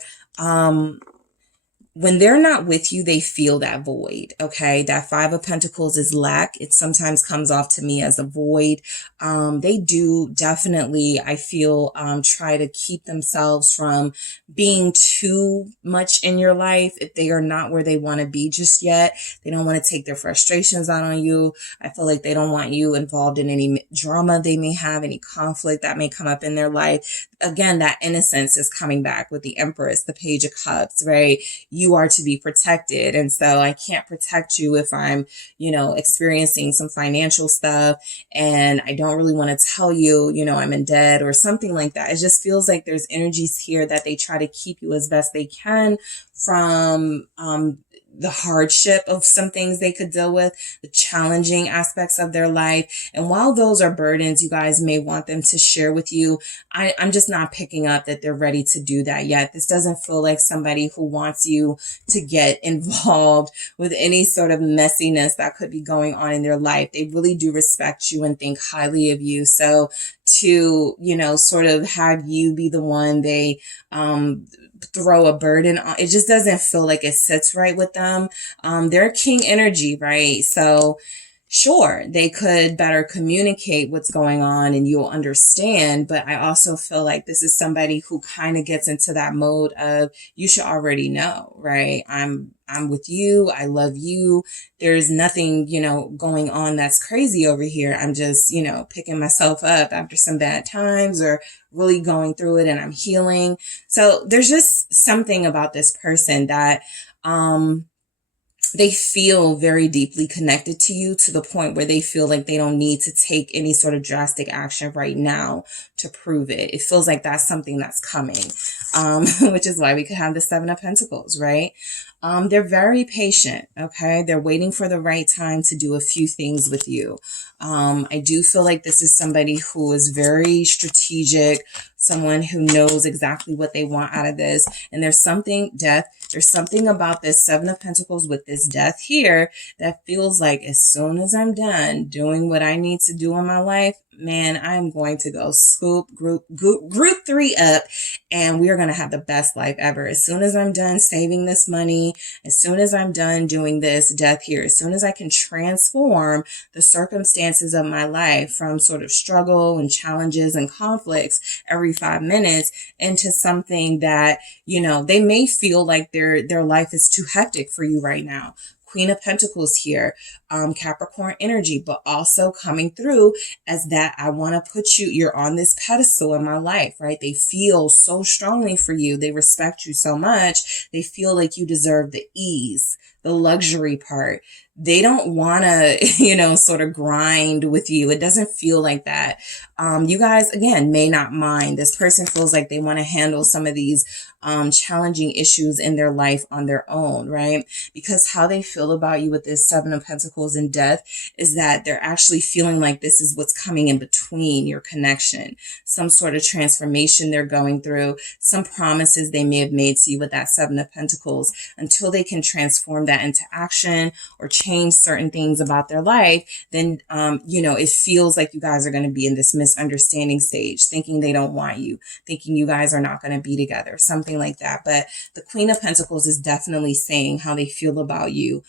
When they're not with you, they feel that void. Okay. That Five of Pentacles is lack. It sometimes comes off to me as a void. They do definitely, I feel, try to keep themselves from being too much in your life if they are not where they want to be just yet. They don't want to take their frustrations out on you. I feel like they don't want you involved in any drama they may have, any conflict that may come up in their life. Again, that innocence is coming back with the Empress, the Page of Cups, right? You are to be protected. And so I can't protect you if I'm, experiencing some financial stuff and I don't really want to tell you, I'm in debt or something like that. It just feels like there's energies here that they try to keep you as best they can from, the hardship of some things they could deal with, the challenging aspects of their life. And while those are burdens you guys may want them to share with you, I'm just not picking up that they're ready to do that yet. This doesn't feel like somebody who wants you to get involved with any sort of messiness that could be going on in their life. They really do respect you and think highly of you. So to, sort of have you be the one they, throw a burden on, it just doesn't feel like it sits right with them. They're king energy, right? So sure, they could better communicate what's going on and you'll understand. But I also feel like this is somebody who kind of gets into that mode of, you should already know, right? I'm with you. I love you. There's nothing, going on that's crazy over here. I'm just, picking myself up after some bad times or really going through it and I'm healing. So there's just something about this person that, they feel very deeply connected to you to the point where they feel like they don't need to take any sort of drastic action right now to prove it. It feels like that's something that's coming, which is why we could have the Seven of Pentacles, right? They're very patient. Okay. They're waiting for the right time to do a few things with you. I do feel like this is somebody who is very strategic, someone who knows exactly what they want out of this. And there's something, death, there's something about this Seven of Pentacles with this death here that feels like as soon as I'm done doing what I need to do in my life, man, I'm going to go scoop group 3 up, and we are going to have the best life ever. As soon as I'm done saving this money, as soon as I'm done doing this, death here, as soon as I can transform the circumstances of my life from sort of struggle and challenges and conflicts every 5 minutes into something that, you know, they may feel like their life is too hectic for you right now. Queen of Pentacles here, Capricorn energy, but also coming through as that I want to put you, you're on this pedestal in my life, right? They feel so strongly for you. They respect you so much. They feel like you deserve the ease, the luxury part. They don't want to, you know, sort of grind with you. It doesn't feel like that. You guys, again, may not mind. This person feels like they want to handle some of these challenging issues in their life on their own, right? Because how they feel about you with this Seven of Pentacles and death is that they're actually feeling like this is what's coming in between your connection. Some sort of transformation they're going through, some promises they may have made to you with that Seven of Pentacles. Until they can transform that into action or change certain things about their life, then, you know, it feels like you guys are going to be in this misunderstanding stage, thinking they don't want you, thinking you guys are not going to be together, something like that. But the Queen of Pentacles is definitely saying how they feel about you.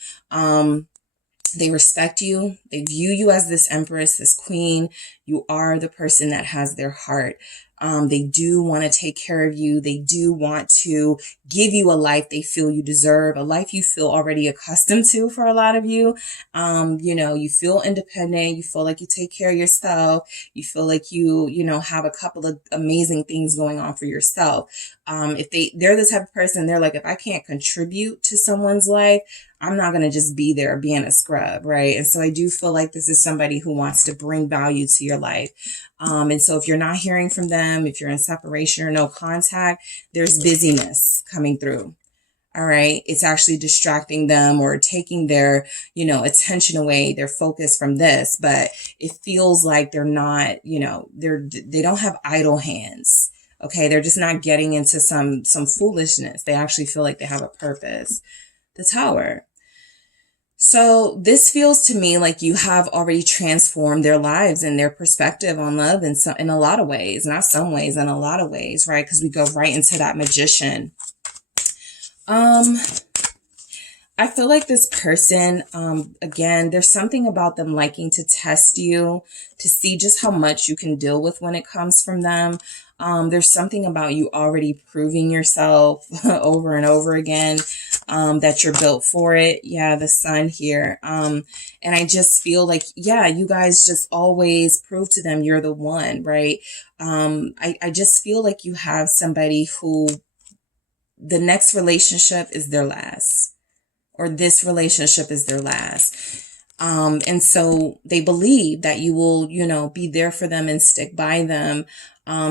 They respect you. They view you as this empress, this queen. You are the person that has their heart. They do want to take care of you. They do want to give you a life they feel you deserve, a life you feel already accustomed to for a lot of you. You know, you feel independent. You feel like you take care of yourself. You feel like you know, have a couple of amazing things going on for yourself. If they're the type of person, they're like, if I can't contribute to someone's life, I'm not going to just be there being a scrub, right? And so I do feel like this is somebody who wants to bring value to your life. And so if you're not hearing from them, if you're in separation or no contact, there's busyness coming through. All right. It's actually distracting them or taking their, you know, attention away, their focus from this, but it feels like they're not, you know, they don't have idle hands. Okay. They're just not getting into some foolishness. They actually feel like they have a purpose. The Tower. So this feels to me like you have already transformed their lives and their perspective on love in a lot of ways, not some ways, in a lot of ways, right? Because we go right into that Magician. I feel like this person, again, there's something about them liking to test you to see just how much you can deal with when it comes from them. There's something about you already proving yourself over and over again, that you're built for it. Yeah, the Sun here. And I just feel like, yeah, you guys just always prove to them you're the one, right? I just feel like you have somebody who the next relationship is their last, or this relationship is their last. And so they believe that you will, you know, be there for them and stick by them.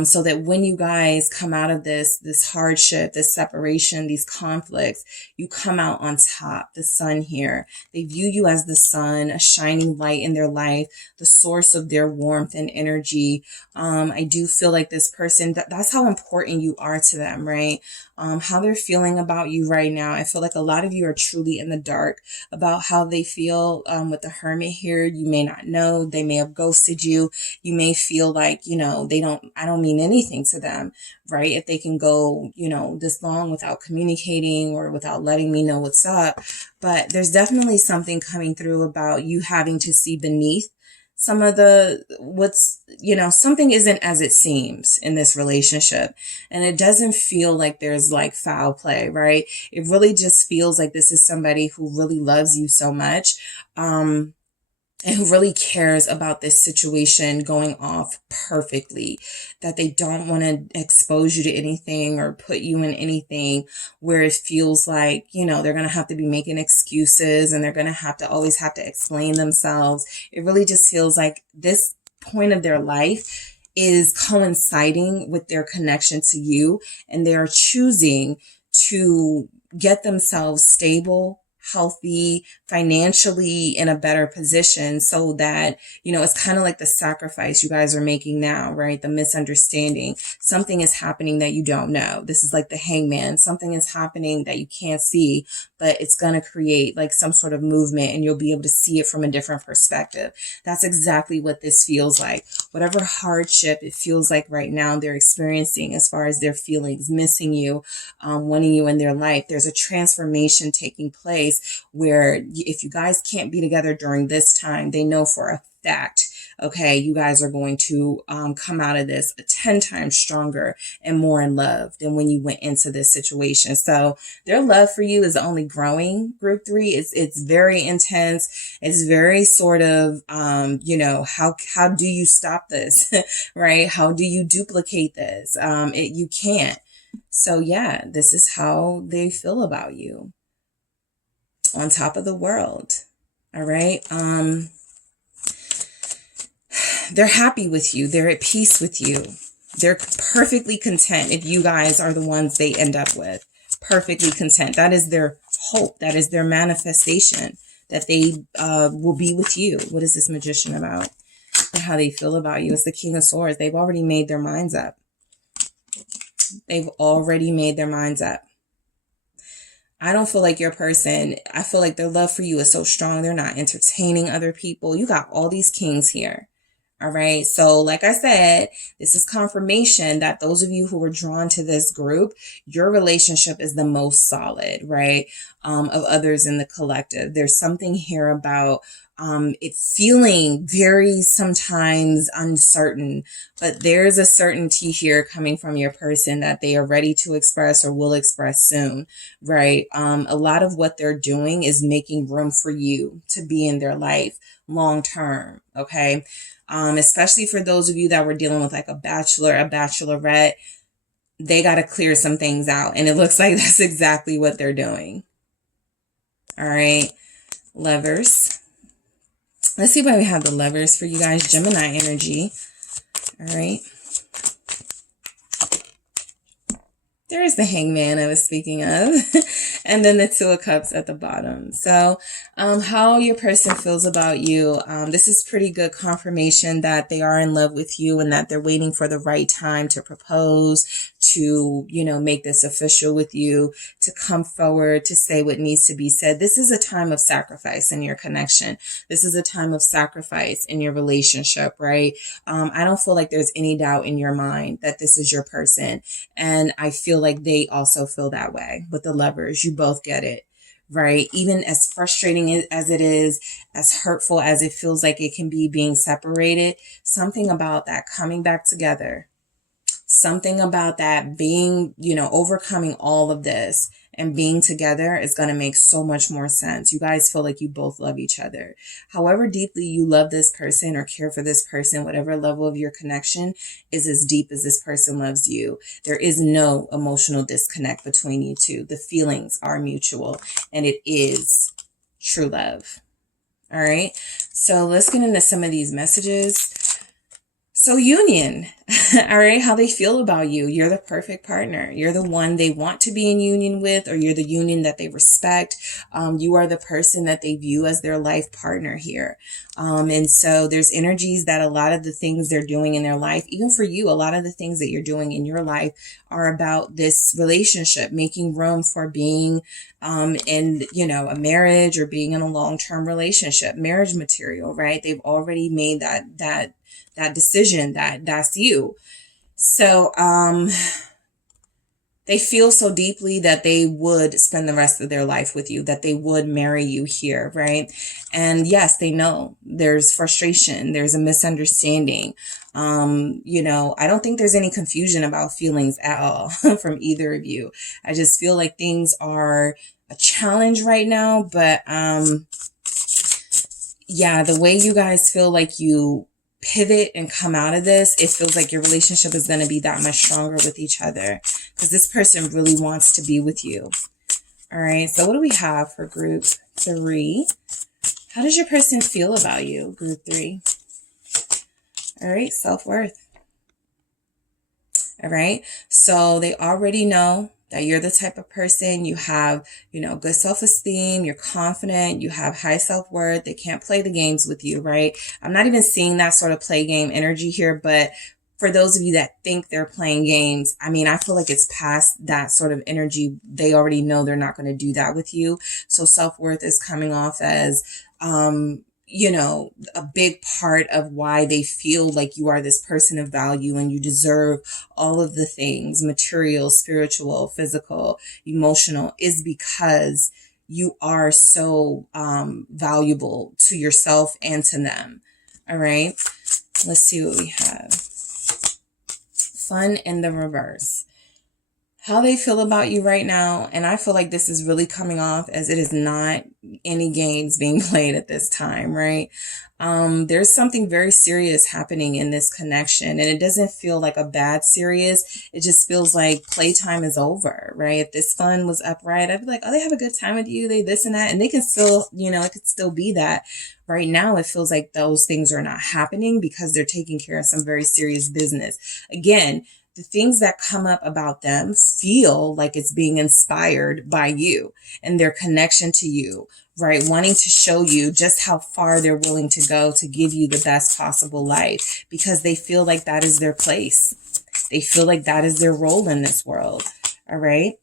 So that when you guys come out of this hardship, this separation, these conflicts, you come out on top. The Sun here. They view you as the sun, a shining light in their life, the source of their warmth and energy. I do feel like this person, that's how important you are to them, right? How they're feeling about you right now. I feel like a lot of you are truly in the dark about how they feel. With the Hermit here, you may not know. They may have ghosted you. You may feel like, you know, I don't mean anything to them, right? If they can go, you know, this long without communicating or without letting me know what's up. But there's definitely something coming through about you having to see beneath some of something isn't as it seems in this relationship. And it doesn't feel like there's like foul play, right? It really just feels like this is somebody who really loves you so much. And who really cares about this situation going off perfectly, that they don't want to expose you to anything or put you in anything where it feels like, you know, they're going to have to be making excuses and they're going to always have to explain themselves. It really just feels like this point of their life is coinciding with their connection to you, and they are choosing to get themselves stable, healthy, financially in a better position, so that, you know, it's kind of like the sacrifice you guys are making now, right? The misunderstanding. Something is happening that you don't know. This is like the hangman. Something is happening that you can't see, but it's going to create like some sort of movement, and you'll be able to see it from a different perspective. That's exactly what this feels like. Whatever hardship it feels like right now they're experiencing as far as their feelings, missing you, wanting you in their life, there's a transformation taking place where if you guys can't be together during this time, they know for a fact, okay, you guys are going to come out of this 10 times stronger and more in love than when you went into this situation. So their love for you is only growing, group 3. It's very intense. It's very sort of, you know, how do you stop this, right? How do you duplicate this? You can't. So yeah, this is how they feel about you. On top of the world. All right. They're happy with you. They're at peace with you. They're perfectly content if you guys are the ones they end up with. Perfectly content. That is their hope. That is their manifestation, that they will be with you. What is this Magician about? And how they feel about you. It's the King of Swords. They've already made their minds up. They've already made their minds up. I don't feel like your person, I feel like their love for you is so strong. They're not entertaining other people. You got all these kings here. All right. So like I said, this is confirmation that those of you who were drawn to this group, your relationship is the most solid, right? Of others in the collective. There's something here about it feeling very sometimes uncertain, but there's a certainty here coming from your person that they are ready to express or will express soon, right? A lot of what they're doing is making room for you to be in their life long term. Okay. Especially for those of you that were dealing with like a bachelor, a bachelorette, they got to clear some things out. And it looks like that's exactly what they're doing. All right. Lovers. Let's see why we have the Lovers for you guys. Gemini energy. All right. There is the Hangman I was speaking of. And then the Two of Cups at the bottom. So how your person feels about you. This is pretty good confirmation that they are in love with you and that they're waiting for the right time to propose, to, you know, make this official with you, to come forward, to say what needs to be said. This is a time of sacrifice in your connection. This is a time of sacrifice in your relationship, right? I don't feel like there's any doubt in your mind that this is your person. And I feel like they also feel that way with the Lovers. You both get it, right? Even as frustrating as it is, as hurtful as it feels like it can be being separated, something about that coming back together, something about that being, you know, overcoming all of this and being together is going to make so much more sense. You guys feel like you both love each other. However deeply you love this person or care for this person, whatever level of your connection is as deep as this person loves you. There is no emotional disconnect between you two. The feelings are mutual and it is true love. All right. So let's get into some of these messages. So union, all right, how they feel about you. You're the perfect partner. You're the one they want to be in union with, or you're the union that they respect. You are the person that they view as their life partner here. And so there's energies that a lot of the things they're doing in their life, even for you, a lot of the things that you're doing in your life are about this relationship, making room for being in, you know, a marriage or being in a long-term relationship, marriage material, right? They've already made that decision that's you. So, they feel so deeply that they would spend the rest of their life with you, that they would marry you here, right? And yes, they know there's frustration, there's a misunderstanding. You know, I don't think there's any confusion about feelings at all from either of you. I just feel like things are a challenge right now, but, yeah, the way you guys feel like you pivot and come out of this, it feels like your relationship is going to be that much stronger with each other because this person really wants to be with you. All right. So what do we have for group 3? How does your person feel about you, group 3? All right. Self-worth. All right. So they already know that you're the type of person, you have, good self-esteem, you're confident, you have high self-worth. They can't play the games with you, right? I'm not even seeing that sort of play game energy here, but for those of you that think they're playing games, I mean, I feel like it's past that sort of energy. They already know they're not going to do that with you. So self-worth is coming off as, a big part of why they feel like you are this person of value and you deserve all of the things, material, spiritual, physical, emotional, is because you are so valuable to yourself and to them. All right. Let's see what we have. Fun in the reverse. How they feel about you right now, and I feel like this is really coming off as it is not any games being played at this time, right? There's something very serious happening in this connection, and it doesn't feel like a bad serious. It just feels like playtime is over, right? If this fun was upright, I'd be like, oh, they have a good time with you, they this and that, and they can still, it could still be that. Right now, it feels like those things are not happening because they're taking care of some very serious business. Again, the things that come up about them feel like it's being inspired by you and their connection to you, right? Wanting to show you just how far they're willing to go to give you the best possible life because they feel like that is their place. They feel like that is their role in this world. All right.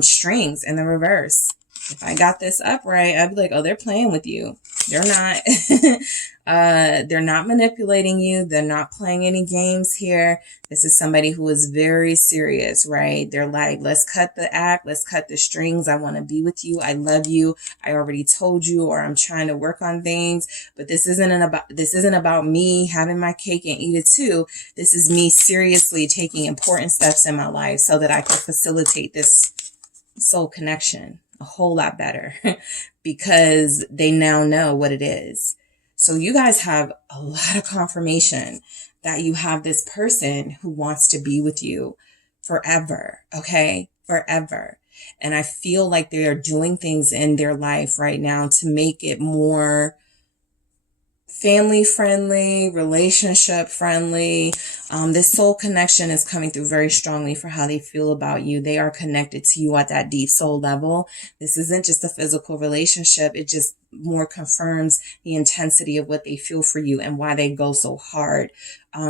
Strings in the reverse. If I got this upright, I'd be like, oh, they're playing with you. They're not. They're not manipulating you. They're not playing any games here. This is somebody who is very serious, right? They're like, let's cut the act. Let's cut the strings. I want to be with you. I love you. I already told you, or I'm trying to work on things, but this isn't about me having my cake and eat it too. This is me seriously taking important steps in my life so that I can facilitate this soul connection a whole lot better because they now know what it is. So you guys have a lot of confirmation that you have this person who wants to be with you forever. Okay. Forever. And I feel like they are doing things in their life right now to make it more family friendly, relationship friendly. This soul connection is coming through very strongly for how they feel about you. They are connected to you at that deep soul level. This isn't just a physical relationship. It just more confirms the intensity of what they feel for you and why they go so hard,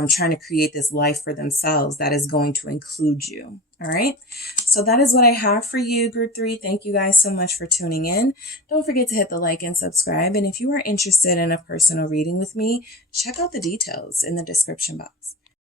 trying to create this life for themselves that is going to include you. All right. So that is what I have for you, group 3. Thank you guys so much for tuning in. Don't forget to hit the like and subscribe. And if you are interested in a personal reading with me, check out the details in the description box.